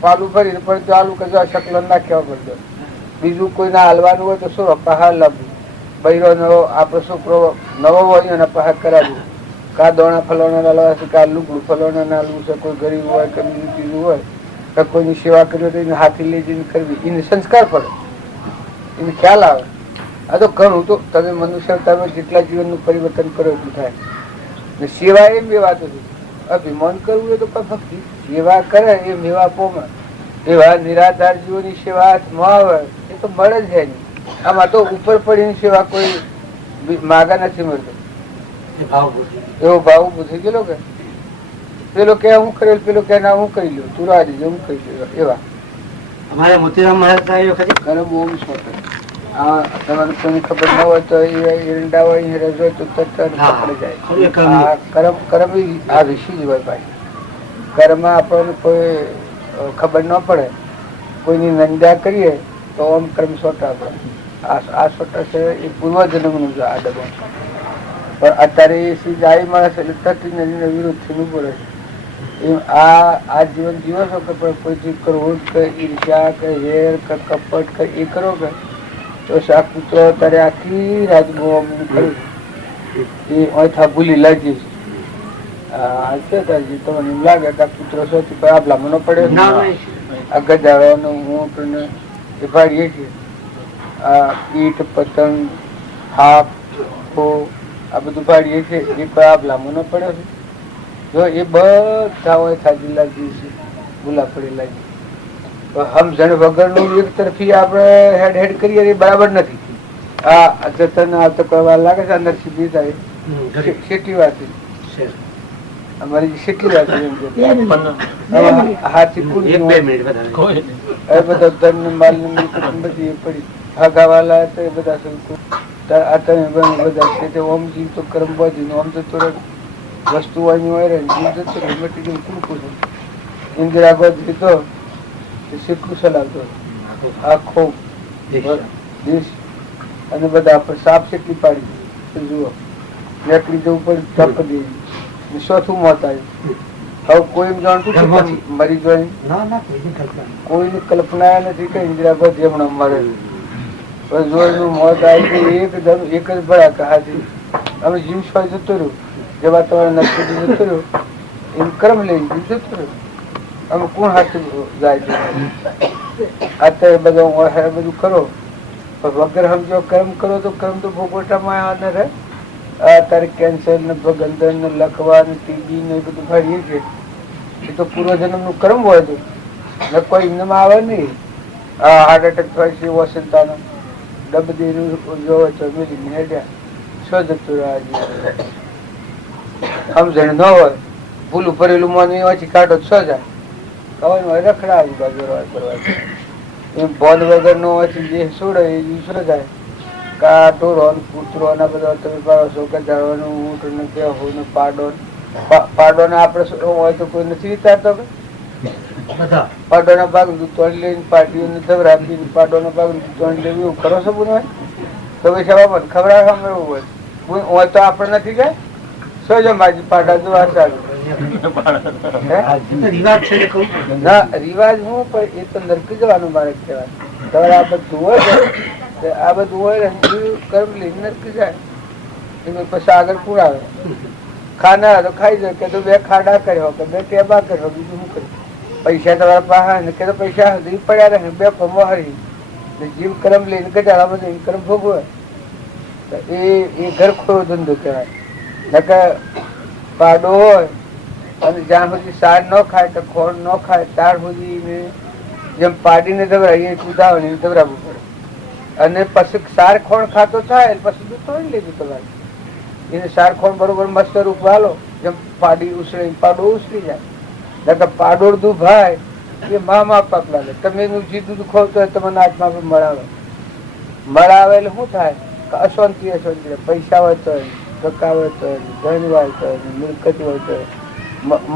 પાલું ભરીને પણ ચાલુ કરજો શકલો નાખ્યા કરજો બીજું કોઈ ના હાલવાનું હોય તો સુરો પહાડ લાવવું બૈરો નવો આપડે છોકરો નવો હોય એને પહાડ કરાવવું કા દોણા ફલવાના લાવવા છે કા લુગડું ફલવાના નાલવું છે કોઈ ગરીબ હોય કે બીજું ચીજું હોય કે કોઈની સેવા કરી તો એને હાથી લઈ જઈને કરવી એને સંસ્કાર પડે એને ખ્યાલ આવે આ તો ઘણું તો તમે મનુષ્ય તમે જેટલા જીવનનું પરિવર્તન કરો એટલું થાય ને સેવા એમ બે વાતો છે અભિમાન કરવું હોય તો ભક્તિ સેવા કરે એ મેવા પોમાં એવા નિરાધાર જીવોની સેવા હાથમાં આવે એ તો મળે જ છે નહીં આમાં તો ઉપર પડીને સેવા કોઈ માગા નથી મળતો એવો ભાવ ઉભો થઈ ગયેલો કે પેલો કે હું કરેલ પેલો કે ના હું કરી લ્યો તું રાજી હું કરી લ્યો એવા અમારે મોતીરામ મહારાજ ઘરે બહુ શોખ તમારે કોઈને ખબર ન હોય તો ઈંડા હોય રજો તો પકડી જાય કર્મ આ ઋષિ જ હોય ભાઈ કર્મમાં આપણને કોઈ ખબર ન પડે કોઈની નિંદા કરીએ તો આમ કર્મ સોટા પડે આ સોટા છે એ પૂર્વજન્મનું આ ડબો પણ અત્યારે એ શ્રી જાય માણસ એટલે તત્વ નદીને વિરુદ્ધ થઈને પડે છે આ જીવન જીવો છો કે પણ કોઈ ક્રોધ કે ઈર્ષ્યા કે હેર કે કપટ કે એ કરો કે તો શાક પુત્રો ત્યારે આખી રાજગો એ ઓથા ભૂલી લાગી છે તમને લાગે કે આ પુત્રો સૌથી આ બ્લામણો પડે આ ગજાવાનો ઊંટ ને એ ભાડીએ છીએ આ ઈટ પતંગ હાપ આ બધું ભાડીએ છીએ એ કોઈ આ બ્લામણો પડે છે જો એ બધા હોય થાજી લાગી છે ભૂલા પડી લાગી સમજણ વગરનું એક તરફી આપણે હેડ હેડ કરીએ એ બરાબર નથી આ જતન આવતો કરવા લાગે છે અંદર સીધી થાય કેટલી વાત અમારી કેટલી વાત હાથી બધા ધન માલ બધી પડી ભાગાવાલા તો એ બધા બધા છે ઓમ જીવ તો કર્મ બાજુ આમ તો તુરંત વસ્તુ હોય રહે જીવ જતો રહે મટી ગયું કુણકું ઇન્દિરા બાજુ તો શીખવું ચલાવતો આખો દેશ અને બધા સાપ કેટલી પાડી જુઓ નીકળી જવું પડે તપ દે ચોથું મોત આવ્યું હવે કોઈ જાણતું મરી જાય કોઈની કલ્પના નથી કે ઇન્દિરાબાદ હમણાં મરે જોઈનું મોત આવી એકદમ એક જ ભળા કહાથી અમે જીવ સ્વાય જતો રહ્યું જેવા તમારે નક્કી જતો રહ્યો એમ કર્મ લઈ જતો રહ્યો અમે કોણ હાથ જાય છે અત્યારે બધા બધું કરો વગર સમજો કર્મ કરો તો કર્મ તો ભોગવટામાં રહે અત્યારે કેન્સર ને ભગંદર ને લખવા ને ટીબી ને એ બધું ફરીએ છે એ તો પૂર્વજન્મ નું કર્મ હોય છે કોઈ એમનામાં આવે નહીં હાર્ટ એટેક થાય છે વસંતાનો ડબદી જોવે તો મિલી હેડ્યા શું જતું રહ્યા સમજણ ન હોય ભૂલું ભરેલું મોની વાંચી કાઢો છો જાય રખડાવી બાજુ એમ બોલ વગર નો જે છોડે એ શું થાય કાટોરો કૂતરો ના બધા તમે પાડો છો કે જાળવાનું ઊંટ ને કેહો ને પાડો ને આપડે હોય તો કોઈ નથી વિચારતો પાડો ના ભાગ તોડી લઈને પાટીઓ ને ધવરાવી પાડો ના ભાગ તોડી લેવું એવું કરો છો બોલ તો પછી પણ ખબર એવું હોય તો આપડે નથી કે શું જો માજી પાડા જો આ સારું રિવાજ હું પણ એ તો નરકી જવાનું મારે કહેવાય તમારે આ બધું હોય આ બધું હોય ને જીવ કર્મ લઈને નરકી જાય. એમાં પછી આગળ પૂર આવે. ખાના તો ખાઈ જાય કે તો 2 ખાડા કર્યો કે 2 ટેબા કર્યો, બીજું શું કર્યું? પૈસા તમારા પાસે ને કે તો પૈસા સુધી પડ્યા રહે, 2 પમો હરી જીવ કર્મ લઈને ગજાડા બધું કર્મ ભોગવે. એ ઘર ખોયો ધંધો કહેવાય. નકર પાડો હોય અને જ્યાં સુધી સાર ન ખાય તો ખોળ ન ખાય ત્યાર સુધી જેમ પાડીને દવરાય એ સુધાવે દવરાવવું પડે. અને પછી સાર ખોળ ખાતો થાય પછી દૂધ તોડી લેજો તમારે. એને સાર ખોળ બરોબર મસ્ત રૂપ વાલો, જેમ પાડી ઉછળે પાડો ઉછળી જાય. નકર પાડોળતું ભાઈ એ મા પાપ લાગે. તમે એનું જે દૂધ ખોવતો હોય તમને આત્મા મળાવે. મળાવે એટલે શું થાય? અશાંતિ અશાંતિ. પૈસા હોય તો, ટકા હોય તો, ધન હોય તો, મિલકત હોય તો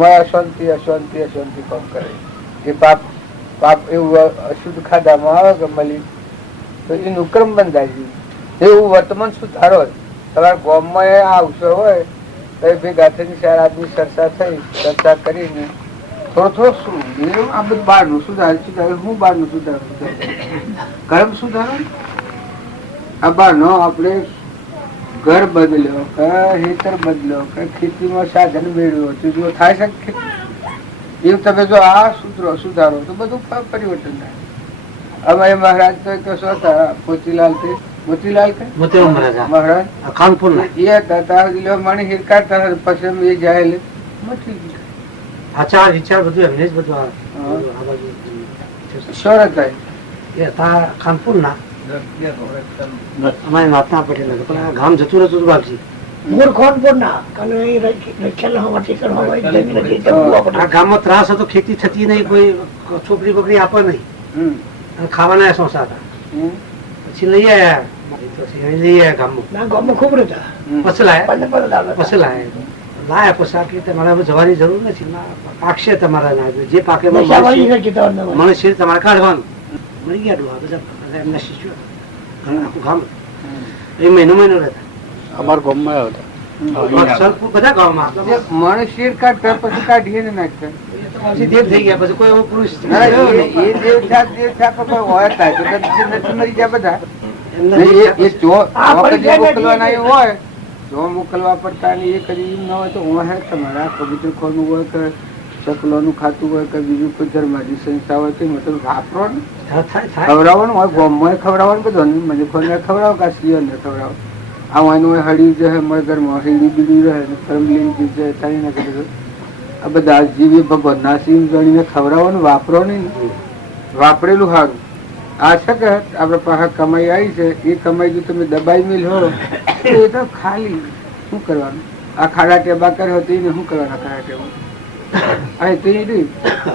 અશાંતિ અશાંતિ અશાંતિ કામ કરે. એ પાપ પાપ એવું અશુદ્ધ ખાધામાં આવે કે મળી તો એનું ક્રમ બંધાય છે. એવું વર્તમાન સુધારો હોય. તમારા ગામમાં આ અવસર હોય તો એ ભેગા થઈને 4 આદમી ચર્ચા થઈ, ચર્ચા કરીને થોડો શું આ બધું બહારનું સુધારે હું બહારનું સુધારું કર્મ સુધારો. આ બહારનો આપણે ઘર બદલ્યો કે હેતર બદલ્યો કે ખેતીમાં સાધન મેળવ્યો તો જો થાય છે ખેતી એવું તમે જો આ સુધારો તો બધું પરિવર્તન થાય. અમારે મહારાજ તો કશો હતા મોતીલાલ મહારાજ કાનપુર એ હતા મને હિરકારતા પછી એ જાય એટલે મચી ગયા. આચાર વિચાર બધું એમને જ બધું સર હતા એ હતા કાનપુર ના અમારી નાતના પટેલ પણ આ ગામ જતું રહેતું હતું બાપજી. આ ગામમાં ત્રાસ હતો, ખેતી થતી નહીં, કોઈ છોકરી બોકરી આપે નહીં, ખાવાના સંસ્થા હતા. પછી લઈ આવ્યા ગામમાં ખૂબ રહેતા. પછી લાયા પછી તમારે જવાની જરૂર નથી, પાકશે તમારા જે પાકે મનુષ્ય તમારે કાઢવાનું. મળી ગયા ડોહા બધા એમના શિષ્યો આખું ગામ એ મહિનો રહેતા. અમારા ગામમાં બધા ગામમાં મનુષ્ય કાઢતા પછી કાઢીએ ને નાખતા પછી દેવ થઈ ગયા. પછી કોઈ એવો પુરુષ એ દેવતા હોય મરી જાય બધા. મોકલવાના હોય જો મોકલવા પડતા એ કરી ન હોય તો તમારા પવિત્ર ખોનું હોય કે ચકલોનું ખાતું હોય કે બીજું કોઈ ધર્માદી સંસ્થા હોય તો મતલબ વાપરો ને ખવડાવવાનું હોય. ગોમમાં ખવડાવવાનું બધું મને ખોને ખવડાવો કે સિંહને ખવડાવો. આવાનું હળી જાય મગરમાં હળી બીડી રહે ફરમલી જાય તારી ના કરે. આ બધા જીવી ભગવાનના સિંહ ગણીને ખવડાવવાનું વાપરો નહીં. વાપરેલું સારું. આ છે કે આપડે પાસે કમાઈ આવી છે એ કમાઈ જો તમે દબાઈ મેલ હો એ તો ખાલી શું કરવાનું? આ ખાડા ટેબા કર્યો હતો એને શું કરવાના? ખાડા ટેબા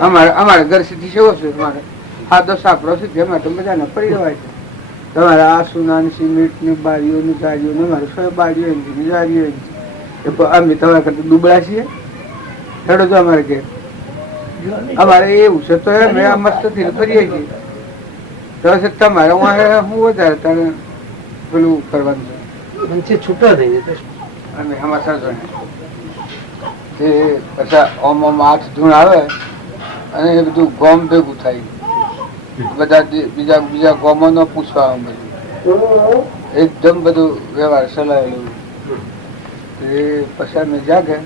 અમારા ઘર સુધી સેવો છે. તમારે હાથો સાપરો છે જેમાં તો બધાને પડી રહેવાય છે. તમારે આ સુનાન સિમેન્ટ ની બારીઓની ગાડીઓ ને મારે 100 બારીઓ એની ગાડીઓ અમે તમારા કરતા દુબળા છીએ. હેડો તો અમારે ઘેર અમારે એવું છે તો અમે આ મસ્ત થી ફરીએ છીએ. તો તમારે હું વધારે તારે પેલું કરવાનું છે છૂટો થઈ અમે હમાસા તે પછી ઓમ 8 ધૂણ આવે અને એ બધું ગોમ ભેગું થાય. બધા બીજા ગોમો નો પૂછવા બધું એકદમ બધું વ્યવહાર ચલાવેલું. એ પછી અમે જાગે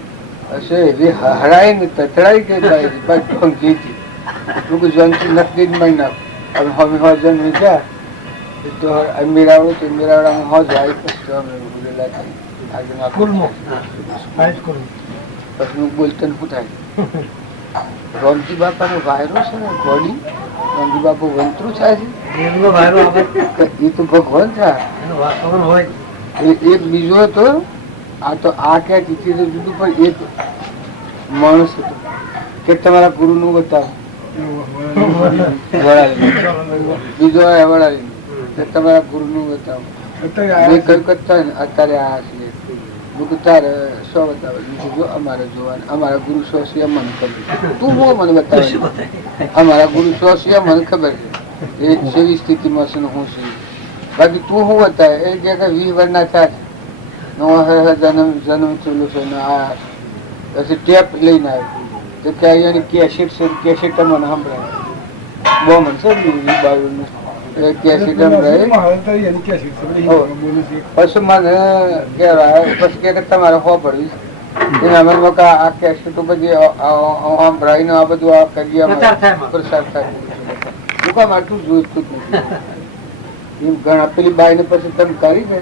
હશે એવી હરાઈ ને તતડાઈ કે જીતી ટૂંકું જનથી નકદી મહિના હવે હવે હજન જા તો મેરાવડો તો મેરાવડામાં હજ આવી પછી અમે બોલેલા પછી બોલતા શું થાય? રોમજી બાપા નો વાયરો છે ને ગોળી રોમજી બાપુ વંતરું થાય છે એ તો ભગવાન થાય. એક બીજો હતો આ તો આ ક્યાં ચીઠી જુદું પણ એક માણસ હતો કે તમારા ગુરુ નું બતાવો બીજો વડાવી તમારા ગુરુ નું બતાવો. અત્યારે આ છે તારે શો બતાવે અમારે જોવાનું. અમારા ગુરુ શો છે મને ખબર. તું મને બતાવે અમારા ગુરુ શો છે મને ખબર છે એ જેવી સ્થિતિમાં છે હું છું. બાકી તું શું બતાવે એ કે 20 વર્ષના થાય જન્મ થયેલું છે ને આ પછી ટેપ લઈને આવ્યું તો કે અહીંયાની કેસેટ છે કેસેટ મને સંભળાય બહુ મને છે કેસિટમ રહે પછી મને કહેવાય પછી કે તમારે હો પડ્યું એના અમલમાં આ કેસેટો બધી આમ ભરાઈને આ બધું આ કરીએ પ્રસાર થાય હું કામ આટલું જોઈતું એમ ઘણા પેલી બાઈ ને પછી તમે કરી ને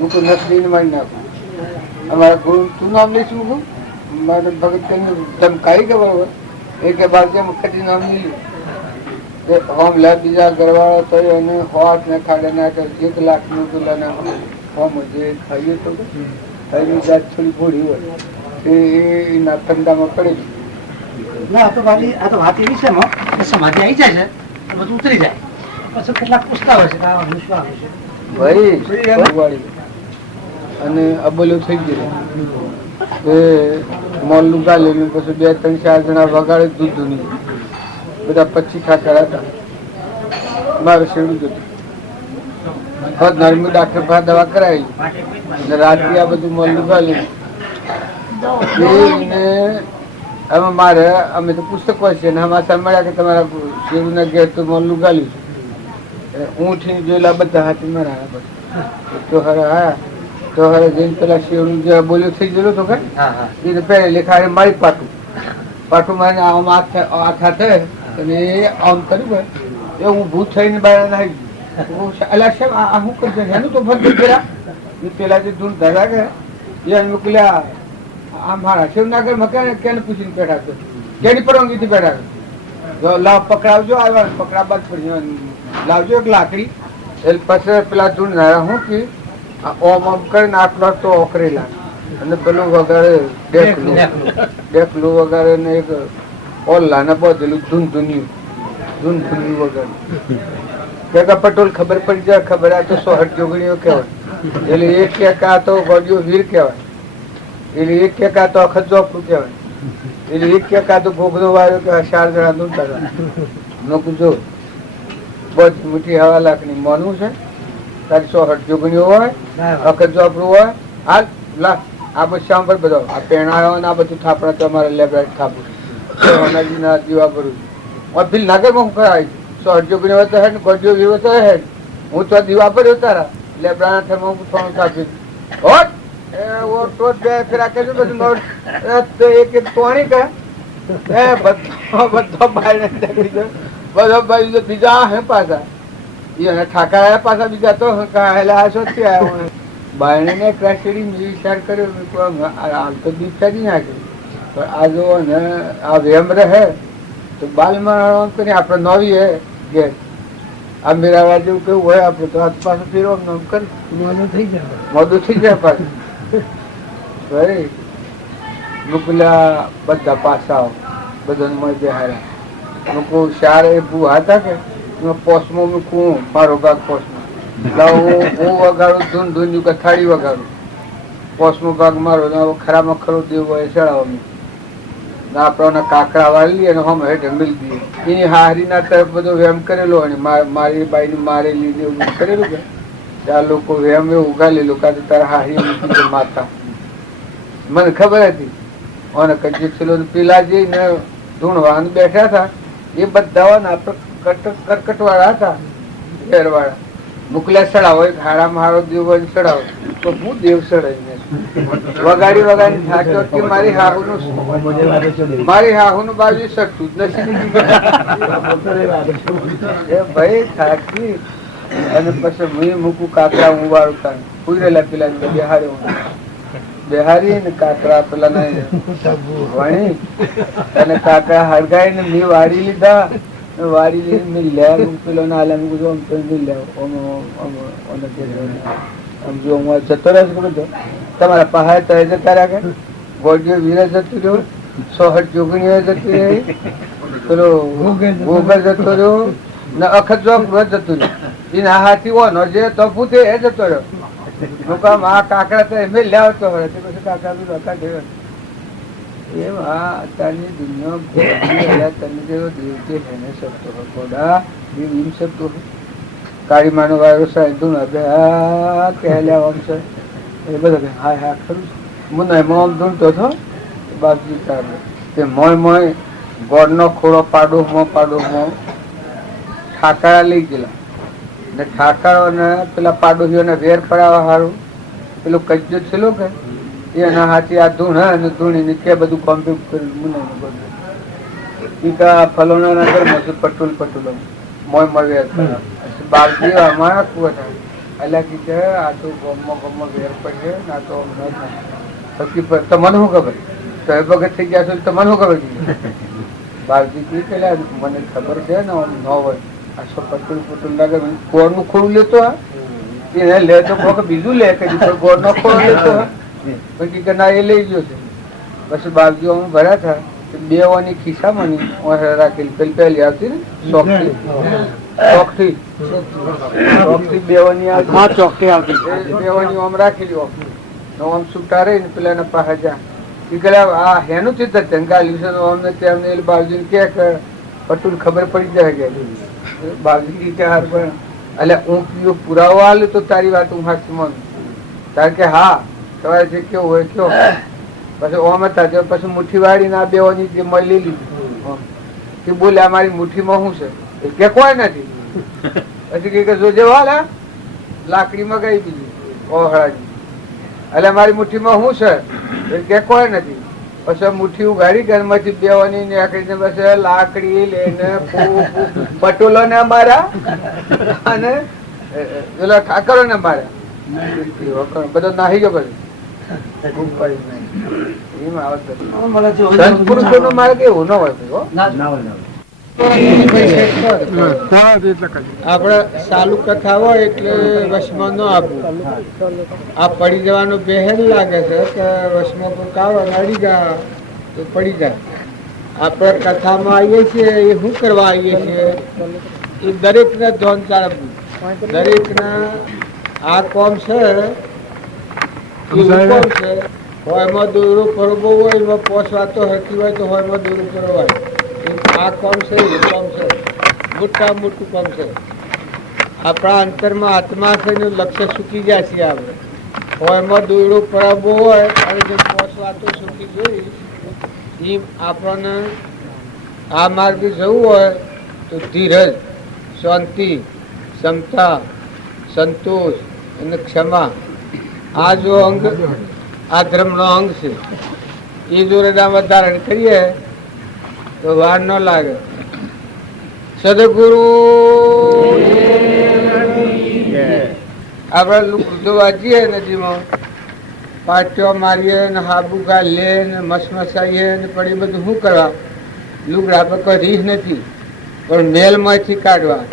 હું કોઈ નસરીને મારી નાખું અમારા ગુરુ તું નામ લઈશું હું મારે ભગત તમે કાઢી કે બરોબર એ કે બાજુ કદી નામ નહીં હોમ લે બીજા ઘરવાળો થયો અને હોટ ને ખાડે નાખે 1 લાખ નું પેલા હોમ જે ખાઈએ તો ખાઈ જાત થોડી ભોળી હોય એના ધંધામાં પડે ના આ તો વાત એવી છે સમાધિ આવી જાય છે બધું ઉતરી જાય પછી કેટલાક પૂછતા હોય છે કે આ શું આવે છે ભાઈ અને અબોલ્યો થઈ ગયો એ મોલ્લું ગાલે પછી 2 3 4 જણા વગાડે દૂધ નહીં બધા 25 ઠાકર હતા મારે શેડું જતું નરમી ડાક્ટર પાસે દવા કરાવી રાત્રે આ બધું મોલ્લું ગાલે અમે મારે અમે તો પુસ્તક વાંચીએ ને અમારા મળ્યા કે તમારા શેરું ના ઘેર તો મોલ્લું ગાલ્યું છે ઊંઠી જોયેલા બધા હાથી મારા પછી તો હરે હા તો હરે જઈને પેલા શેરું જે બોલ્યો થઈ ગયેલો તો કઈ એને પહેરે લેખા મારી પાટું મારીને આમ આથા થાય અને આમ કર્યું એ હું ભૂત થઈને બહાર આવી અલા સાહેબ આ શું કરશે એનું તો ફરતી પેલા પેલા જે ધૂળ ધરા કે એને મોકલ્યા આ મારા શિવનગર મકાન કેને પૂછીને બેઠા છે કેની પરવાનગી થી બેઠા છે લાવ પકડાવજો આવ્યા પકડાવવા જ પડી લાવજો એક લાકડી એટલે પછી પેલા ધૂળ નારા હું કે ઓમ ઓમ કરીને આટલો તો ઓકરેલા અને પેલું વગાડે ડેકલું વગાડે ને એક ઓલ્લા ને બધેલું ધૂન વગાડે કે પટોલ ખબર પડી જાય ખબર આ તો 100 જોગણીઓ કહેવાય એટલે એક કે આ તો ગોડિયો વીર કહેવાય એટલે એક કે આ તો અખત જોપડું કહેવાય એટલે એક કે આ તો ઘોઘરો વાળો કે 4 જણા દૂંટા નોકું જો બહુ મીઠી 1.5 લાખની મોનું છે તારી 100 જોગણીઓ હોય અખત જોપડું હોય હાલ લા આ બધું શામ પર બધો આ પેણાયો ને આ બધું થાપડા તો અમારે લેબરાઈટ થાપું ના દીવા કરું બિલ નાગરમાં હું કરાવી 100 જોગણીઓ તો હે ને ગોડિયો વીરો તો હે હું તો દીવા પર ઉતારા લેબરાના થરમાં હું થોડું થાપી હોટ वो तो બે ફેરા કે બધું નોટ એક એક તોણી કે એ બધો બાય બધો બાય બીજા હે પાછા એને ઠાકર આયા પાછા બીજા તો કાહેલા આસો થી આયા બાયણે ને ક્રાશડી મી વિચાર કર્યો આ તો દીક્ષાજી નાખે પણ આ જો ને આ વેમ રહે તો બાલમાં કરીને આપણે નવી હે કે આ મેરાવા જેવું કેવું હોય આપણે તો હાથ પાછું ફેરવો નામ કરી મોડું થઈ જાય પાછું ભાઈ મુકલા બધા પાસાઓ બધા મજા હારા મૂકું શારે ભૂ હતા કે પોસમાં મૂકું મારો ભાગ પોસમાં હું વગાડું ધૂન ધૂન કથાડી વગાડું પોસમો ભાગ મારો ખરામાં ખરો દેવું હોય ચડાવવાનું આપણા કાકડા વાળી અને હમ હેઠ મિલ દઈએ એની હારીના તરફ બધો વેમ કરેલો અને મારી બાઈ ની મારેલી એવું કરેલું કે આ લોકો વેમ એવું ઉગાડેલું કાંતો તારા હારી મૂકી માતા મને ખબર હતી અને કજે છેલ્લો પેલા જઈને ધૂણવાન બેઠા હતા એ બધા કરકટ વાળા હતા ઘેર વાળા મુકલા ચડાવો હારામાં હારો દેવ ચડાવો તો હું દેવ ચડાવીને વગાડી થાક્યો કે મારી હાહુ નું બાજુ શકતું જ નથી ભાઈ થાકી અને પછી હું મૂકું કાકડા હું વાળું કાન પૂરેલા પેલા બેહારી ને કાકડા પેલા ને વણી અને કાકડા હળગાઈ ને મેં વાળી લીધા વાળી લઈને મેં લે પેલો ના લે બધું લે સમજો હું જતો રહ્યો બધો તમારા પહાડ તય જતા રાખે ગોડિયો વીર જતું રહ્યું 100 જોગણીઓ જતી રહી પેલો ગોગર જતો રહ્યો ને અખત જોગ જતું રહ્યું એના હાથી ઓનો જે તો પૂતે એ જતો રહ્યો મુકામ આ કાકડા તો એમ લેવતો હોય પછી કાકા બી રખા ગયો એમ આ અત્યારની દુનિયા તને જેવો દેવતી એને શકતો હોય કોડા એમ શકતો હોય કાળી માનો વાયરો સાંધું હવે આ કહેલ્યા આમ છે એ બધા હા હા ખરું મને આમ ધૂણતો હતો બાપજી તારે તે મોય ગોળનો ખોળો પાડો મો ઠાકરા લઈ ગયેલા ને ઠાકરો ને પેલા પાડોશીઓને વેર પડાવવા સારું પેલું કજ્જો છેલ્લો કે એના હાથી આ ધૂણ અને ધૂણી કે બધું કોમ્પ્યુટ કર્યું મુને ફલોના નગર મસૂદ પટુલ પટુલ મોય મળે બાળકી અમારા કુવા થાય એટલે કે આ તો ગમો વેર પડશે ના તો તમને શું ખબર તો એ વખત થઈ ગયા છો તમને શું ખબર બાળકી કી પેલા મને ખબર છે ને ન હોય આ સો પટુલ પટુલ લાગે ગોળ નું ખોડું લેતો હા એને લે તો કોક બીજું લે કે ગોળ નો ખોડો લેતો હા પછી કે ના એ લઈ ગયો છે પછી બાળકીઓ અમે ભર્યા હતા બે વાની ખિસ્સામાં રાખેલી પેલી પહેલી આવતી ને ચોકથી બે વાની બેવાની આમ રાખેલી આમ છૂટા રહી ને પેલા પાસે જા આ હેનું ચિત્ર ચંગાલ્યું છે અમને તેમને બાજુ કે પટુલ ખબર પડી જાય કે બાજુ કે હાર પણ એટલે હું કયો પુરાવો આલ્યો તો તારી વાત હું હાથ માનું તાર કે હા તમારે જે કેવું હોય કયો પછી ઓમ હતા પછી મુઠ્ઠી વાળી ના બેવાની જે મળી લીધી બોલે અમારી મુઠ્ઠીમાં શું છે કે કોઈ નથી પછી કે જોજે વાલ લાકડી મગાવી દીધી ઓહળાની એટલે મારી મુઠ્ઠીમાં શું છે કે કોઈ નથી પછી મુઠ્ઠી ઉગાડી ઘરમાંથી બેવાની નીકળીને પછી લાકડી લઈને પટોલો ને મારા અને પેલા ઠાકરો ને મારા બધો નાહી ગયો પછી સંતપુરુષો નો માર્ગ એવું ન હોય આપડે ચાલુ કથા હોય એટલે વશમાં ન આપવું આ પડી જવાનું બેહેન લાગે છે કે વશમાં કોઈ કાવા નડી જાય તો પડી જાય આપણે કથામાં આવીએ છીએ એ શું કરવા આવીએ છીએ એ દરેક ને ધ્યાન ચાલવું દરેક ના આ કોમ છે એમાં દોરો ફરવો હોય એમાં પોસ વાતો હરતી હોય તો એમાં દોરો ફરવાય આ કોમ છે એ કોમ છે મોટા મોટું કોમ છે આપણા અંતરમાં આત્મા છે ને લક્ષ્ય સૂકી જાય છે આપણે એમાં દોરો ફરવો હોય અને જો પોસ વાતો સૂકી જોઈ એ આપણને આ માર્ગે જવું હોય તો ધીરજ શાંતિ ક્ષમતા સંતોષ અને ક્ષમા આ જો અંગ આ ધર્મ નો અંગ છે એ જો વધારણ કરીએ તો વાર ન લાગે સદગુરુ આપડે વૃદ્ધો વાંચીએ નદીમાં પાટીઓ મારીએ ને હાબુગા લે ને મસમસાઈએ ને પણ એ બધું શું કરવા લુગડા પર કોઈ રીહ નથી પણ મેલમાંથી કાઢવા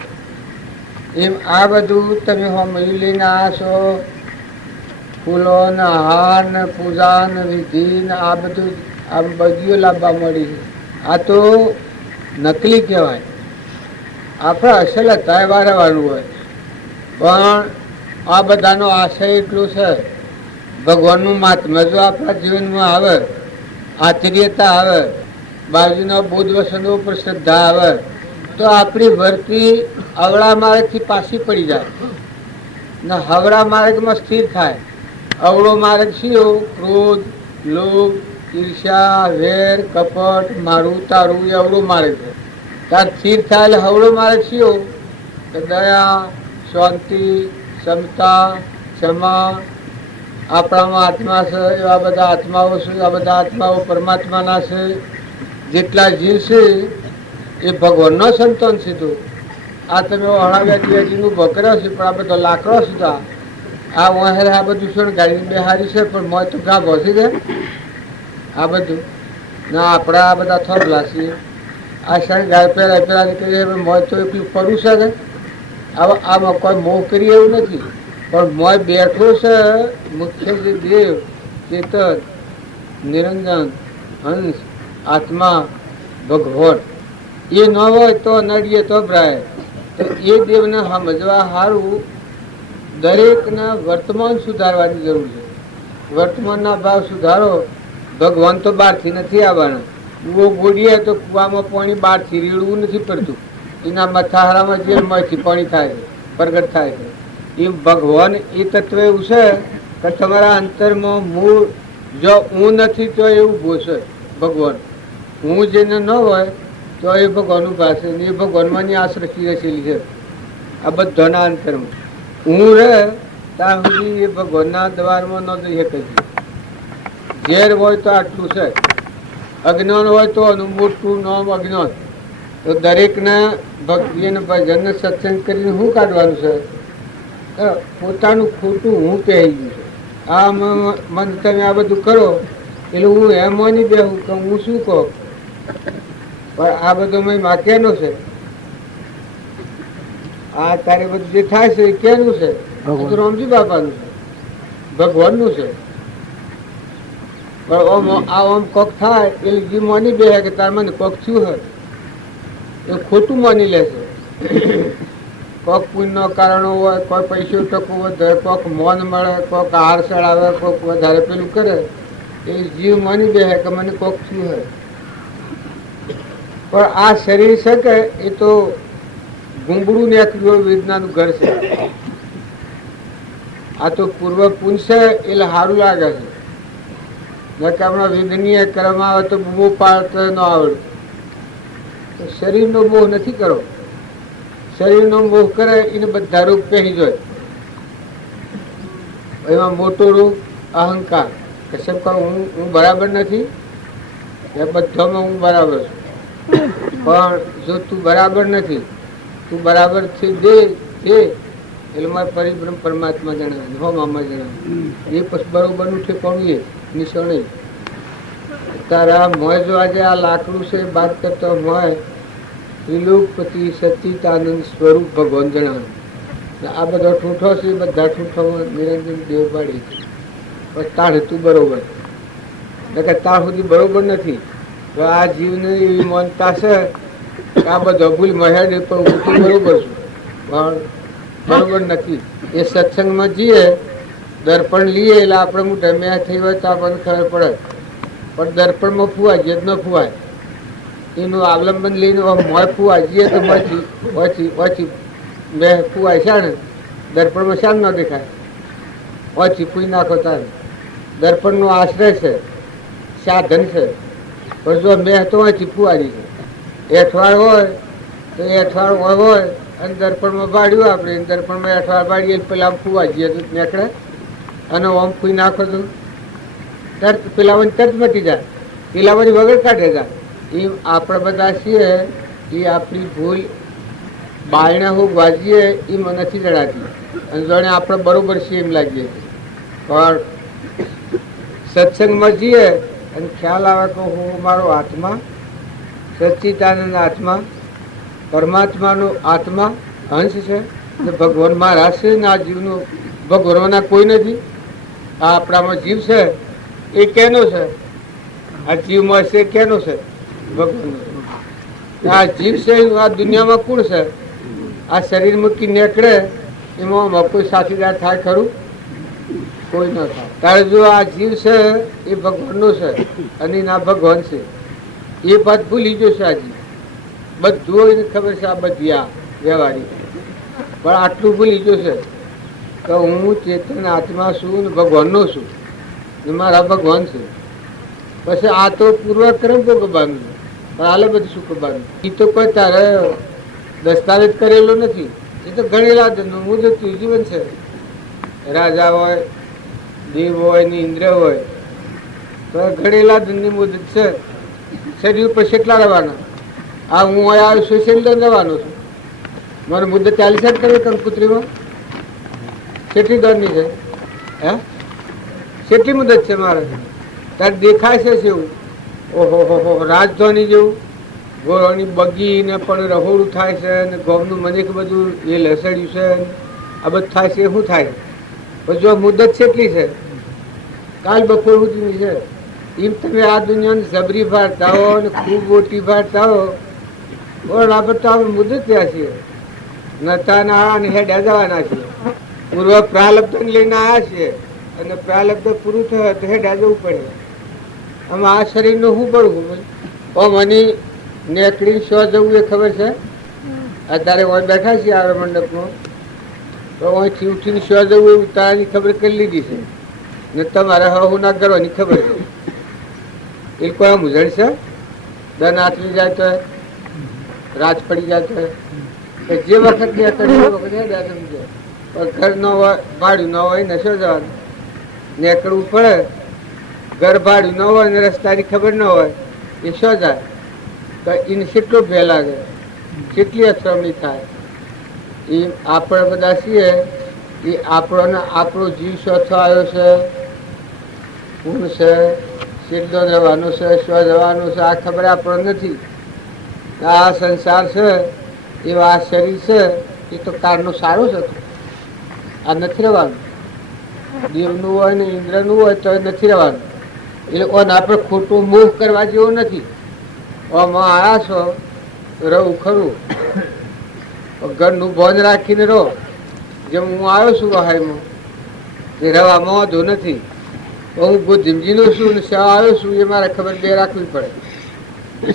એમ આ બધું તમે હોમલી લઈને આ છો ફૂલો ને હાર ને પૂજા ને વિધિ ને આ બધું આ બધીઓ લાવવા મળી છે આ તો નકલી કહેવાય આપણે અસલ હતા વારવાનું હોય પણ આ બધાનો આશય એટલું છે ભગવાનનું મહાત્મા જો આપણા જીવનમાં આવે આચર્યતા આવે બાજુના બૌદ્ધ વસનો ઉપર શ્રદ્ધા આવે તો આપણી વર્તી અવળા માર્ગથી પાછી પડી જાય ને હવળા માર્ગમાં સ્થિર થાય અવળો માર્ગ શિયો ક્રોધ લોભ ઈર્ષ્યા વેર કપટ મારું તારું એ અવળો માર્ગ છે તાર સ્થિર થાય એટલે હવળો માર્ગ શિયો કે દયા શાંતિ ક્ષમતા ક્ષમા આપણામાં આત્મા છે એવા બધા આત્માઓ છે આ બધા આત્માઓ પરમાત્માના છે જેટલા જીવ છે એ ભગવાનનો સંતાન સીધું આ તમે હળાવ્યાજીનું બકરા છે પણ આ બધો લાકડો સુધા આ વહેર આ બધું છે ગાડી બેહારી છે પણ મોય તો ઘા ભસી દે આ બધું ના આપણા આ બધા થોડલા છીએ આ ક્ષણ ગાય પેલા નીકળી મોય તો એટલું પડું છે ને આમાં કોઈ મોહ કરી એવું નથી પણ મોય બેઠો છે મુખ્ય જે દેવ ચેતન નિરંજન હંસ આત્મા ભગવાન એ ન હોય તો નડીએ તો ભરાય તો એ દેવને સમજવા સારું દરેકના વર્તમાન સુધારવાની જરૂર છે વર્તમાનના ભાવ સુધારો ભગવાન તો બહારથી નથી આવવાના કૂવો ગોળીએ તો કૂવામાં પાણી બહારથી રેડવું નથી પડતું એના મથાહારામાં જે મયથી પાણી થાય છે પ્રગટ થાય છે એ ભગવાન એ તત્વ એવું છે કે તમારા અંતરમાં મૂળ જો હું નથી તો એવું ભોશે ભગવાન હું જેને ન હોય તો એ ભગવાનનું પાસે એ ભગવાનમાંની આ સૃષ્ટિ રચેલી છે આ બધાના અંતરમાં હું રહે ત્યાં સુધી એ ભગવાનના દ્વારમાં ન જઈ શકે. ઝેર હોય તો આટલું છે, અજ્ઞાન હોય તો આનું મોટું નામ અજ્ઞાન. તો દરેકને ભક્તિ અને ભજન સત્સંગ કરીને શું કાઢવાનું છે? પોતાનું ખોટું હું કહી ગયું છે. આ મન તમે આ બધું કરો એટલે હું એમ માની બેહું કે હું શું કહું, પણ આ બધો મેં કેનો છે? આ તારે બધું જે થાય છે એ કેનું છે? રામજી બાપાનું છે, ભગવાનનું છે. પણ આ ઓમ કોક થાય એટલે જે માની બે કે તાર મને કોક થયું હોય એ ખોટું માની લે છે. કોક પુણ્યનો કારણો હોય, કોઈ પૈસો ટકવું વધે, કોક મોન મળે, કોક હાર ચડાવે, કોક વધારે પેલું કરે, એ જીવ માની બે કે મને કોક થયું હોય. પણ આ શરીર છે કે એ તો ગુંબડું નીકળ્યું વેદનાનું ઘર છે. આ તો પૂર્વ પુંજ છે એટલે સારું લાગે છે. હમણાં વેદનીય કર્મ આવે તો બૂમો પાડતો ન આવડે. તો શરીરનો મોહ નથી કરો. શરીરનો મોહ કરે એને બધા રોગ પહેરી જાય. એમાં મોટો રોગ અહંકાર, કે શું કહું હું બરાબર નથી, એ બધામાં હું બરાબર છું. પણ જો તું બરાબર નથી, તું બરાબર થી દે એટલે મારે પરિબ્રહ્મ પરમાત્મા જણાવે, હો મામા જણાવે. એ પછી બરોબરનું ઠેકાણું એ નિશાણે. તારા મોય જો આજે આ લાકડું છે બાદ કરતો મોય ત્રિલોકપતિ સચ્ચિદાનંદ સ્વરૂપ ભગવાન જણાવે. આ બધા ઠૂંઠો છે, બધા ઠૂંઠોમાં નિરંજન દેવ પાડી છે. પણ તાણ તું બરોબર, તાર સુધી બરોબર નથી. આ જીવને એવી માનતા છે કે આ બધો ભૂલ મહેડ પણ હું તું બરોબર છું, પણ બરોબર નથી. એ સત્સંગમાં જઈએ, દર્પણ લઈએ એટલે આપણે મોઢે મેં થઈ હોય તો આપણને ખબર પડે. પણ દર્પણમાં ફુવાય જે જ ન ફુવાય એનું અવલંબન લઈને મોય ફુવાય જઈએ તો ઓછી મેં ફુવાય છે ને દર્પણમાં શાન ન દેખાય, ઓછી ફૂઈ નાખો તારે. દર્પણનો આશ્રય છે, સાધન છે. પણ જો મેં તો ઓછી ફુવારી છે. એઠવાડ હોય તો એઠવાડ હોય અને દર્પણમાં બાળ્યું આપણે, દર્પણમાં એઠવાડ બાળીએ પેલા ફુવા જઈએ તો નીકળે. અને ઓમ ફૂઈ નાખો તો તરત પેલા તરત મટી જાય, પેલા વગર કાઢે જાય. એ આપણે બધા છીએ એ આપણી ભૂલ બાયણે હું વાજીએ એ મને નથી જણાતી, અને જાણે આપણે બરોબર છીએ એમ લાગીએ. પણ સત્સંગમાં જઈએ અને ખ્યાલ આવે કે હું મારો આત્મા સચ્ચિદાનંદ આત્મા પરમાત્માનો આત્મા અંશ છે ને ભગવાન મારા છે ને આ જીવનું ભગવાનના કોઈ નથી. આ આપણામાં જીવ છે એ કેનો છે? આ જીવમાં છે કેનો છે? ભગવાનનો. આ જીવ છે આ દુનિયામાં કોણ છે? આ શરીર મૂકી નીકળે એમાં કોઈ સાથીદાર થાય ખરું? કોઈ ન થાય. તારે જો આ જીવ છે એ ભગવાનનો છે અને ના ભગવાન છે એ વાત ભૂલી જશે. આ જીવ બધું એને ખબર છે, આ બધી આ વ્યવહારિક, પણ આટલું ભૂલી જશે કે હું ચેતન આત્મા છું ને ભગવાનનો છું ને મારા ભગવાન છે. પછી આ તો પૂર્વક્રમ ભોગવવાનું છે, પણ હાલે બધું શું કરવાનું? એ તો કોઈ તારે દસ્તાવેજ કરેલો નથી. એ તો ગણેલા મુદત જીવન છે. રાજા હોય, દેવ હોય ને ઇન્દ્ર હોય તો ગણેલા ધનની મુદત છે. શરીર ઉપર કેટલા રહેવાના? આ હું આવ્યો સ્પેશિયલ રહેવાનો છું. મારી મુદત 40 કરે કંકુત્રીમાં કેટલી દરની છે? હે કેટલી મુદત છે મારે? ત્યારે દેખાય છે એવું ઓહો હો રાજધાની જેવું ઘોડાની બગી ને પણ રહોડું થાય છે ને ગોમનું મને બધું એ લસડ્યું છે આ બધું થાય છે. શું થાય? પણ જો મુદત કેટલી છે? કાલ બપોર સુધીની છે. એમ તમે આ દુનિયાની જબરી ભાળતા હો ને ખૂબ મોટી ભાળતા હો, પણ આ બધું આપણે મુદત ત્યાં છીએ. નતા ના હેડ્યા જવાના છીએ. પૂર્વ પ્રાલબ્ધ લઈને આવ્યા છીએ અને પ્રાલબ્ધ પૂરું થયું તો હેડ્યા જવું પડે. આમાં આ શરીરનું શું પડવું? મને નેકડી શો જવું એ ખબર છે? અત્યારે અહીં બેઠા છીએ આ મંડપમાં તો અહીંથી ઉઠીને શો જવું એવું તારાની ખબર કરી લીધી છે ને તમારે હું ના કરવાની ખબર છે. એ કોઈ આમ ઉજળ છે? દન આટલી જાય તો રાત પડી જાય તો કે જે વખત બે એ વખતે સમજે. ઘર ન હોય, ભાડું ન હોય ને શું જવાનું, નીકળવું પડે. ઘર ભાડું ન હોય ને રસ્તાની ખબર ન હોય એ શું જાય? તો એને કેટલો ભય લાગે, કેટલી અથડામણી થાય. એ આપણે બધા છીએ એ આપણો જીવ શોથો આવ્યો છે, કોણ છે, કેટલો રહેવાનું છે, શું જવાનું છે, આ ખબર આપણને નથી. આ સંસાર છે એવા આ શરીર છે એ તો કારનું સારું છે, આ નથી રહેવાનું. દેવનું હોય ને ઇન્દ્રનું હોય તો નથી રહેવાનું. એ લોકોને આપણે ખોટું મોહ કરવા જેવું નથી. આમાં આવ્યા છો રહું ખરું, ઘરનું ભોજ રાખીને રહો. જેમ હું આવ્યો છું વહાઈમાં એ રહેવામાં વાંધો નથી. હું ધીમજીનો છું ને શા આવ્યો છું એ મારે ખબર બે રાખવી પડે.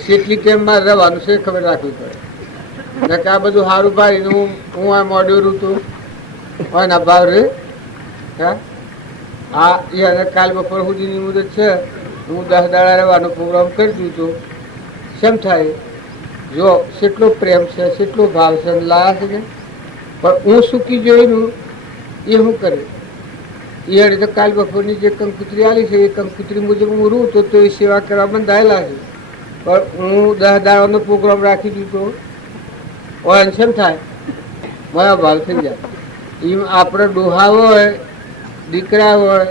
કેટલી ટાઈમ મારે રહેવાનું છે એ ખબર રાખવી પડે. આ બધું સારું ભાઈ હું આ મોડ્યું હતું હોય ને ભાવ રે આ એ કાલ બપોર સુધીની મુદત છે. હું 10 દાડા રહેવાનો પ્રોગ્રામ કરી દીધું. કેમ થાય? જો કેટલો પ્રેમ છે, કેટલો ભાવ છે, લાયા છે ને. પણ હું સુખી જોયેલું એ શું કરે? એ તો કાલ બપોરની જે કંકુતરી આલી છે એ કંકુતરી મુજબ હું રૂ તો એ સેવા કરવા બંધાયેલા છે. પણ હું 10 દાડાનો પ્રોગ્રામ રાખી દીધો હોય કેમ થાય? મારા ભાવ થઈ જાય. એમ આપણે ડોહા હોય, દીકરા હોય,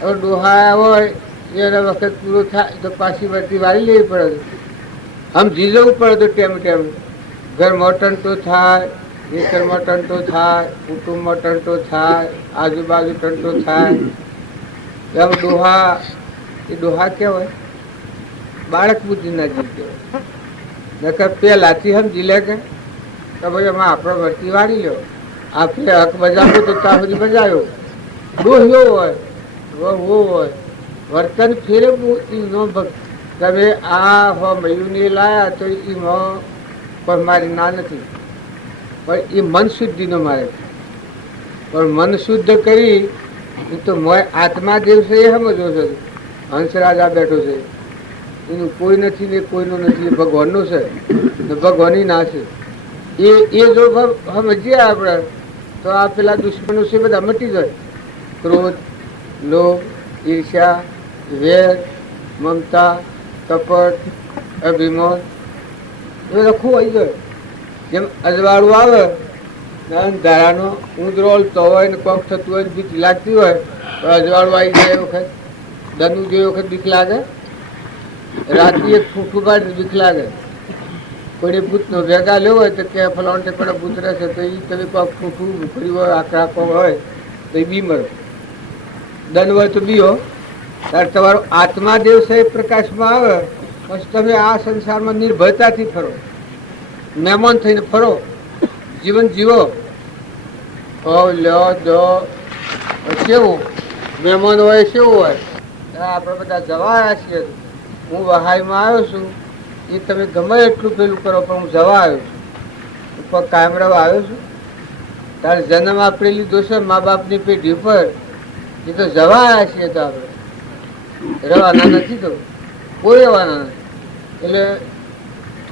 હવે ડોહા હોય એના વખત પૂરો થાય તો પાછી વર્તી વાળી લેવી પડે. આમ જીજવું પડે તો ટેમ ઘરમાં ટંટો થાય, ખેતરમાં ટંટો થાય, કુટુંબમાં ટંટો થાય, આજુબાજુ ટંટો થાય. એમ ડોહા કહેવાય, બાળક બુદ્ધિના જીવ કહેવાય. નકર પહેલાથી સમજી લે કે ભાઈ એમાં આપણે વર્તી વાળી લો, આપણે હક બજાવ્યો તો ત્યાં સુધી બજાવ્યો. ડોહ્યો હોય, વહુ હોય, વર્તન ફેરવવું એ નો ભક્ત. તમે આ મયુને લાયા તો એમાં કોઈ મારી ના નથી, પણ એ મન શુદ્ધિનો મારે. પણ મન શુદ્ધ કરી એ તો આત્મા દેવ છે એ સમજો છે. હંસરાજા બેઠો છે એનું કોઈ નથી ને કોઈનું નથી, ભગવાનનું છે ને ભગવાનની ના છે. એ જો સમજીએ આપણે તો આ પેલા દુશ્મનો છે બધા મટી જાય. ક્રોધ, લોભ, ઈર્ષ્યા, વેર, મમતા, કપટ, અભિમાન એ બધા ખોવાઈ જાય. જેમ અજવાળું આવે ધારાનો ઉંદરો હલતો હોય ને કોક થતું હોય બીક લાગતી હોય તો અજવાળું આવી જાય એ વખત દનું જે વખત બીક લાગે. રાત્રિ એક ફૂફું પાડી બીક લાગે. કોઈ ભૂતનો ભેગા લેવો હોય તો કે ફલાવટે પણ ભૂત રહેશે તો એ તમે કોક ફૂફું ભૂખરી હોય, આકરા કોક હોય તો એ બીમર. દન હોય તો બીઓ ત્યારે તમારો આત્મા દેવ છે પ્રકાશમાં આવે પછી તમે આ સંસારમાં નિર્ભયતાથી ફરો, મહેમાન થઈને ફરો, જીવન જીવો. લ્યો દો કેવું મહેમાન હોય કેવું હોય. આપણે બધા જવા આવ્યા છીએ. હું વહાઈમાં આવ્યો છું એ તમે ગમે એટલું પેલું કરો પણ હું જવા આવ્યો છું, કાયમ રહેવા આવ્યો છું. તારે જન્મ આપણે લીધો છે મા બાપની પેઢી પર એ તો જવા આવ્યા છીએ. તો આપણે રહેવાના નથી, તો કોઈ રહેવાના નથી. એટલે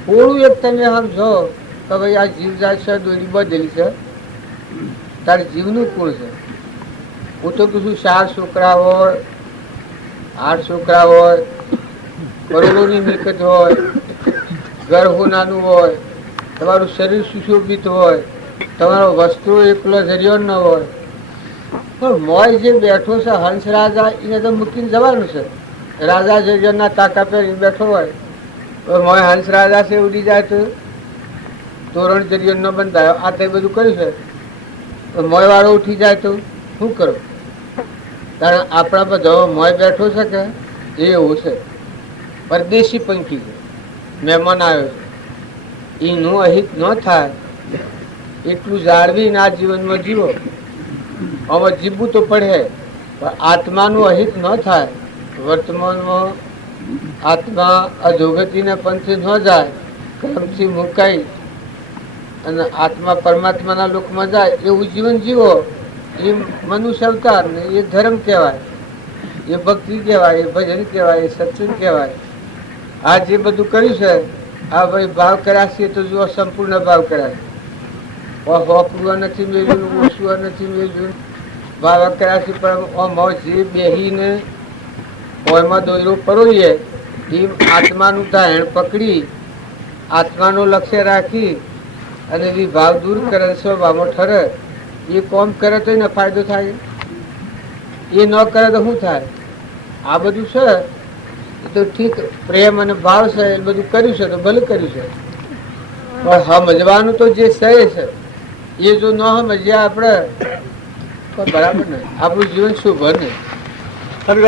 થોડું એક તમે સમજો કે ભાઈ આ જીવ જાય છે દોરી બધેલી છે, તારે જીવનું કોણ છે? હું તો કીધું 4 છોકરા હોય, 8 છોકરા હોય, કરોડોની મિલકત હોય, ઘર નાનું હોય, તમારું શરીર સુશોભિત હોય, તમારો વસ્ત્રો એકલો જરિયો ન હોય, પણ મોય જે બેઠો છે હંસ રાજા એને તો મૂકીને જવાનું છે. રાજા જરિયાના તાકા પહેરી બેઠો હોય તો મોય હંસ રાજા છે ઉડી જાય તો તોરણ જરિયો ન બંધાયો. આ તે બધું કર્યું છે તો મોય વાળો ઉઠી જાય તો શું કરો? કારણ આપણા બધો મોય બેઠો છે કે એવું છે. પરદેશી પંખી છે, મહેમાન આવ્યો છે, એનું અહિત ન થાય એટલું જાળવીને આ જીવનમાં જીવો. આમાં જીવવું તો પડે પણ આત્માનું અહિત ન થાય. વર્તમાનમાં આત્મા અધોગતિના પંથે ન જાય, કર્મથી મુકાઈ અને આત્મા પરમાત્માના લોકમાં જાય એવું જીવન જીવો. એ મનુષ્ય અવતાર ને એ ધર્મ કહેવાય, એ ભક્તિ કહેવાય, એ ભજન કહેવાય, એ સત્સંગ કહેવાય. આ જે બધું કર્યું છે આ ભાઈ ભાવ કર્યા છે તો જુઓ સંપૂર્ણ ભાવ કર્યા છે. હોકવા નથી મેળવ્યું, ઓછવા નથી મેળવ્યું, ભાવ કર્યા છે, પણ જે બેહીને ઓયમાં દોયરો પરોઈએ એ આત્માનું ધારણ પકડી આત્માનું લક્ષ્ય રાખી અને વિભાવ દૂર કરે, સ્વભાવમાં ઠરે, એ કોમ કરે તો એને ફાયદો થાય, એ ન કરે તો શું થાય? આ બધું છે એ તો ઠીક, પ્રેમ અને ભાવ છે એ બધું કર્યું છે તો ભલે કર્યું છે, પણ સમજવાનું તો જે છે એ જો ન સમજ્યા આપણે તો બરાબર નહીં, આપણું જીવન શુભ નહીં. હરિ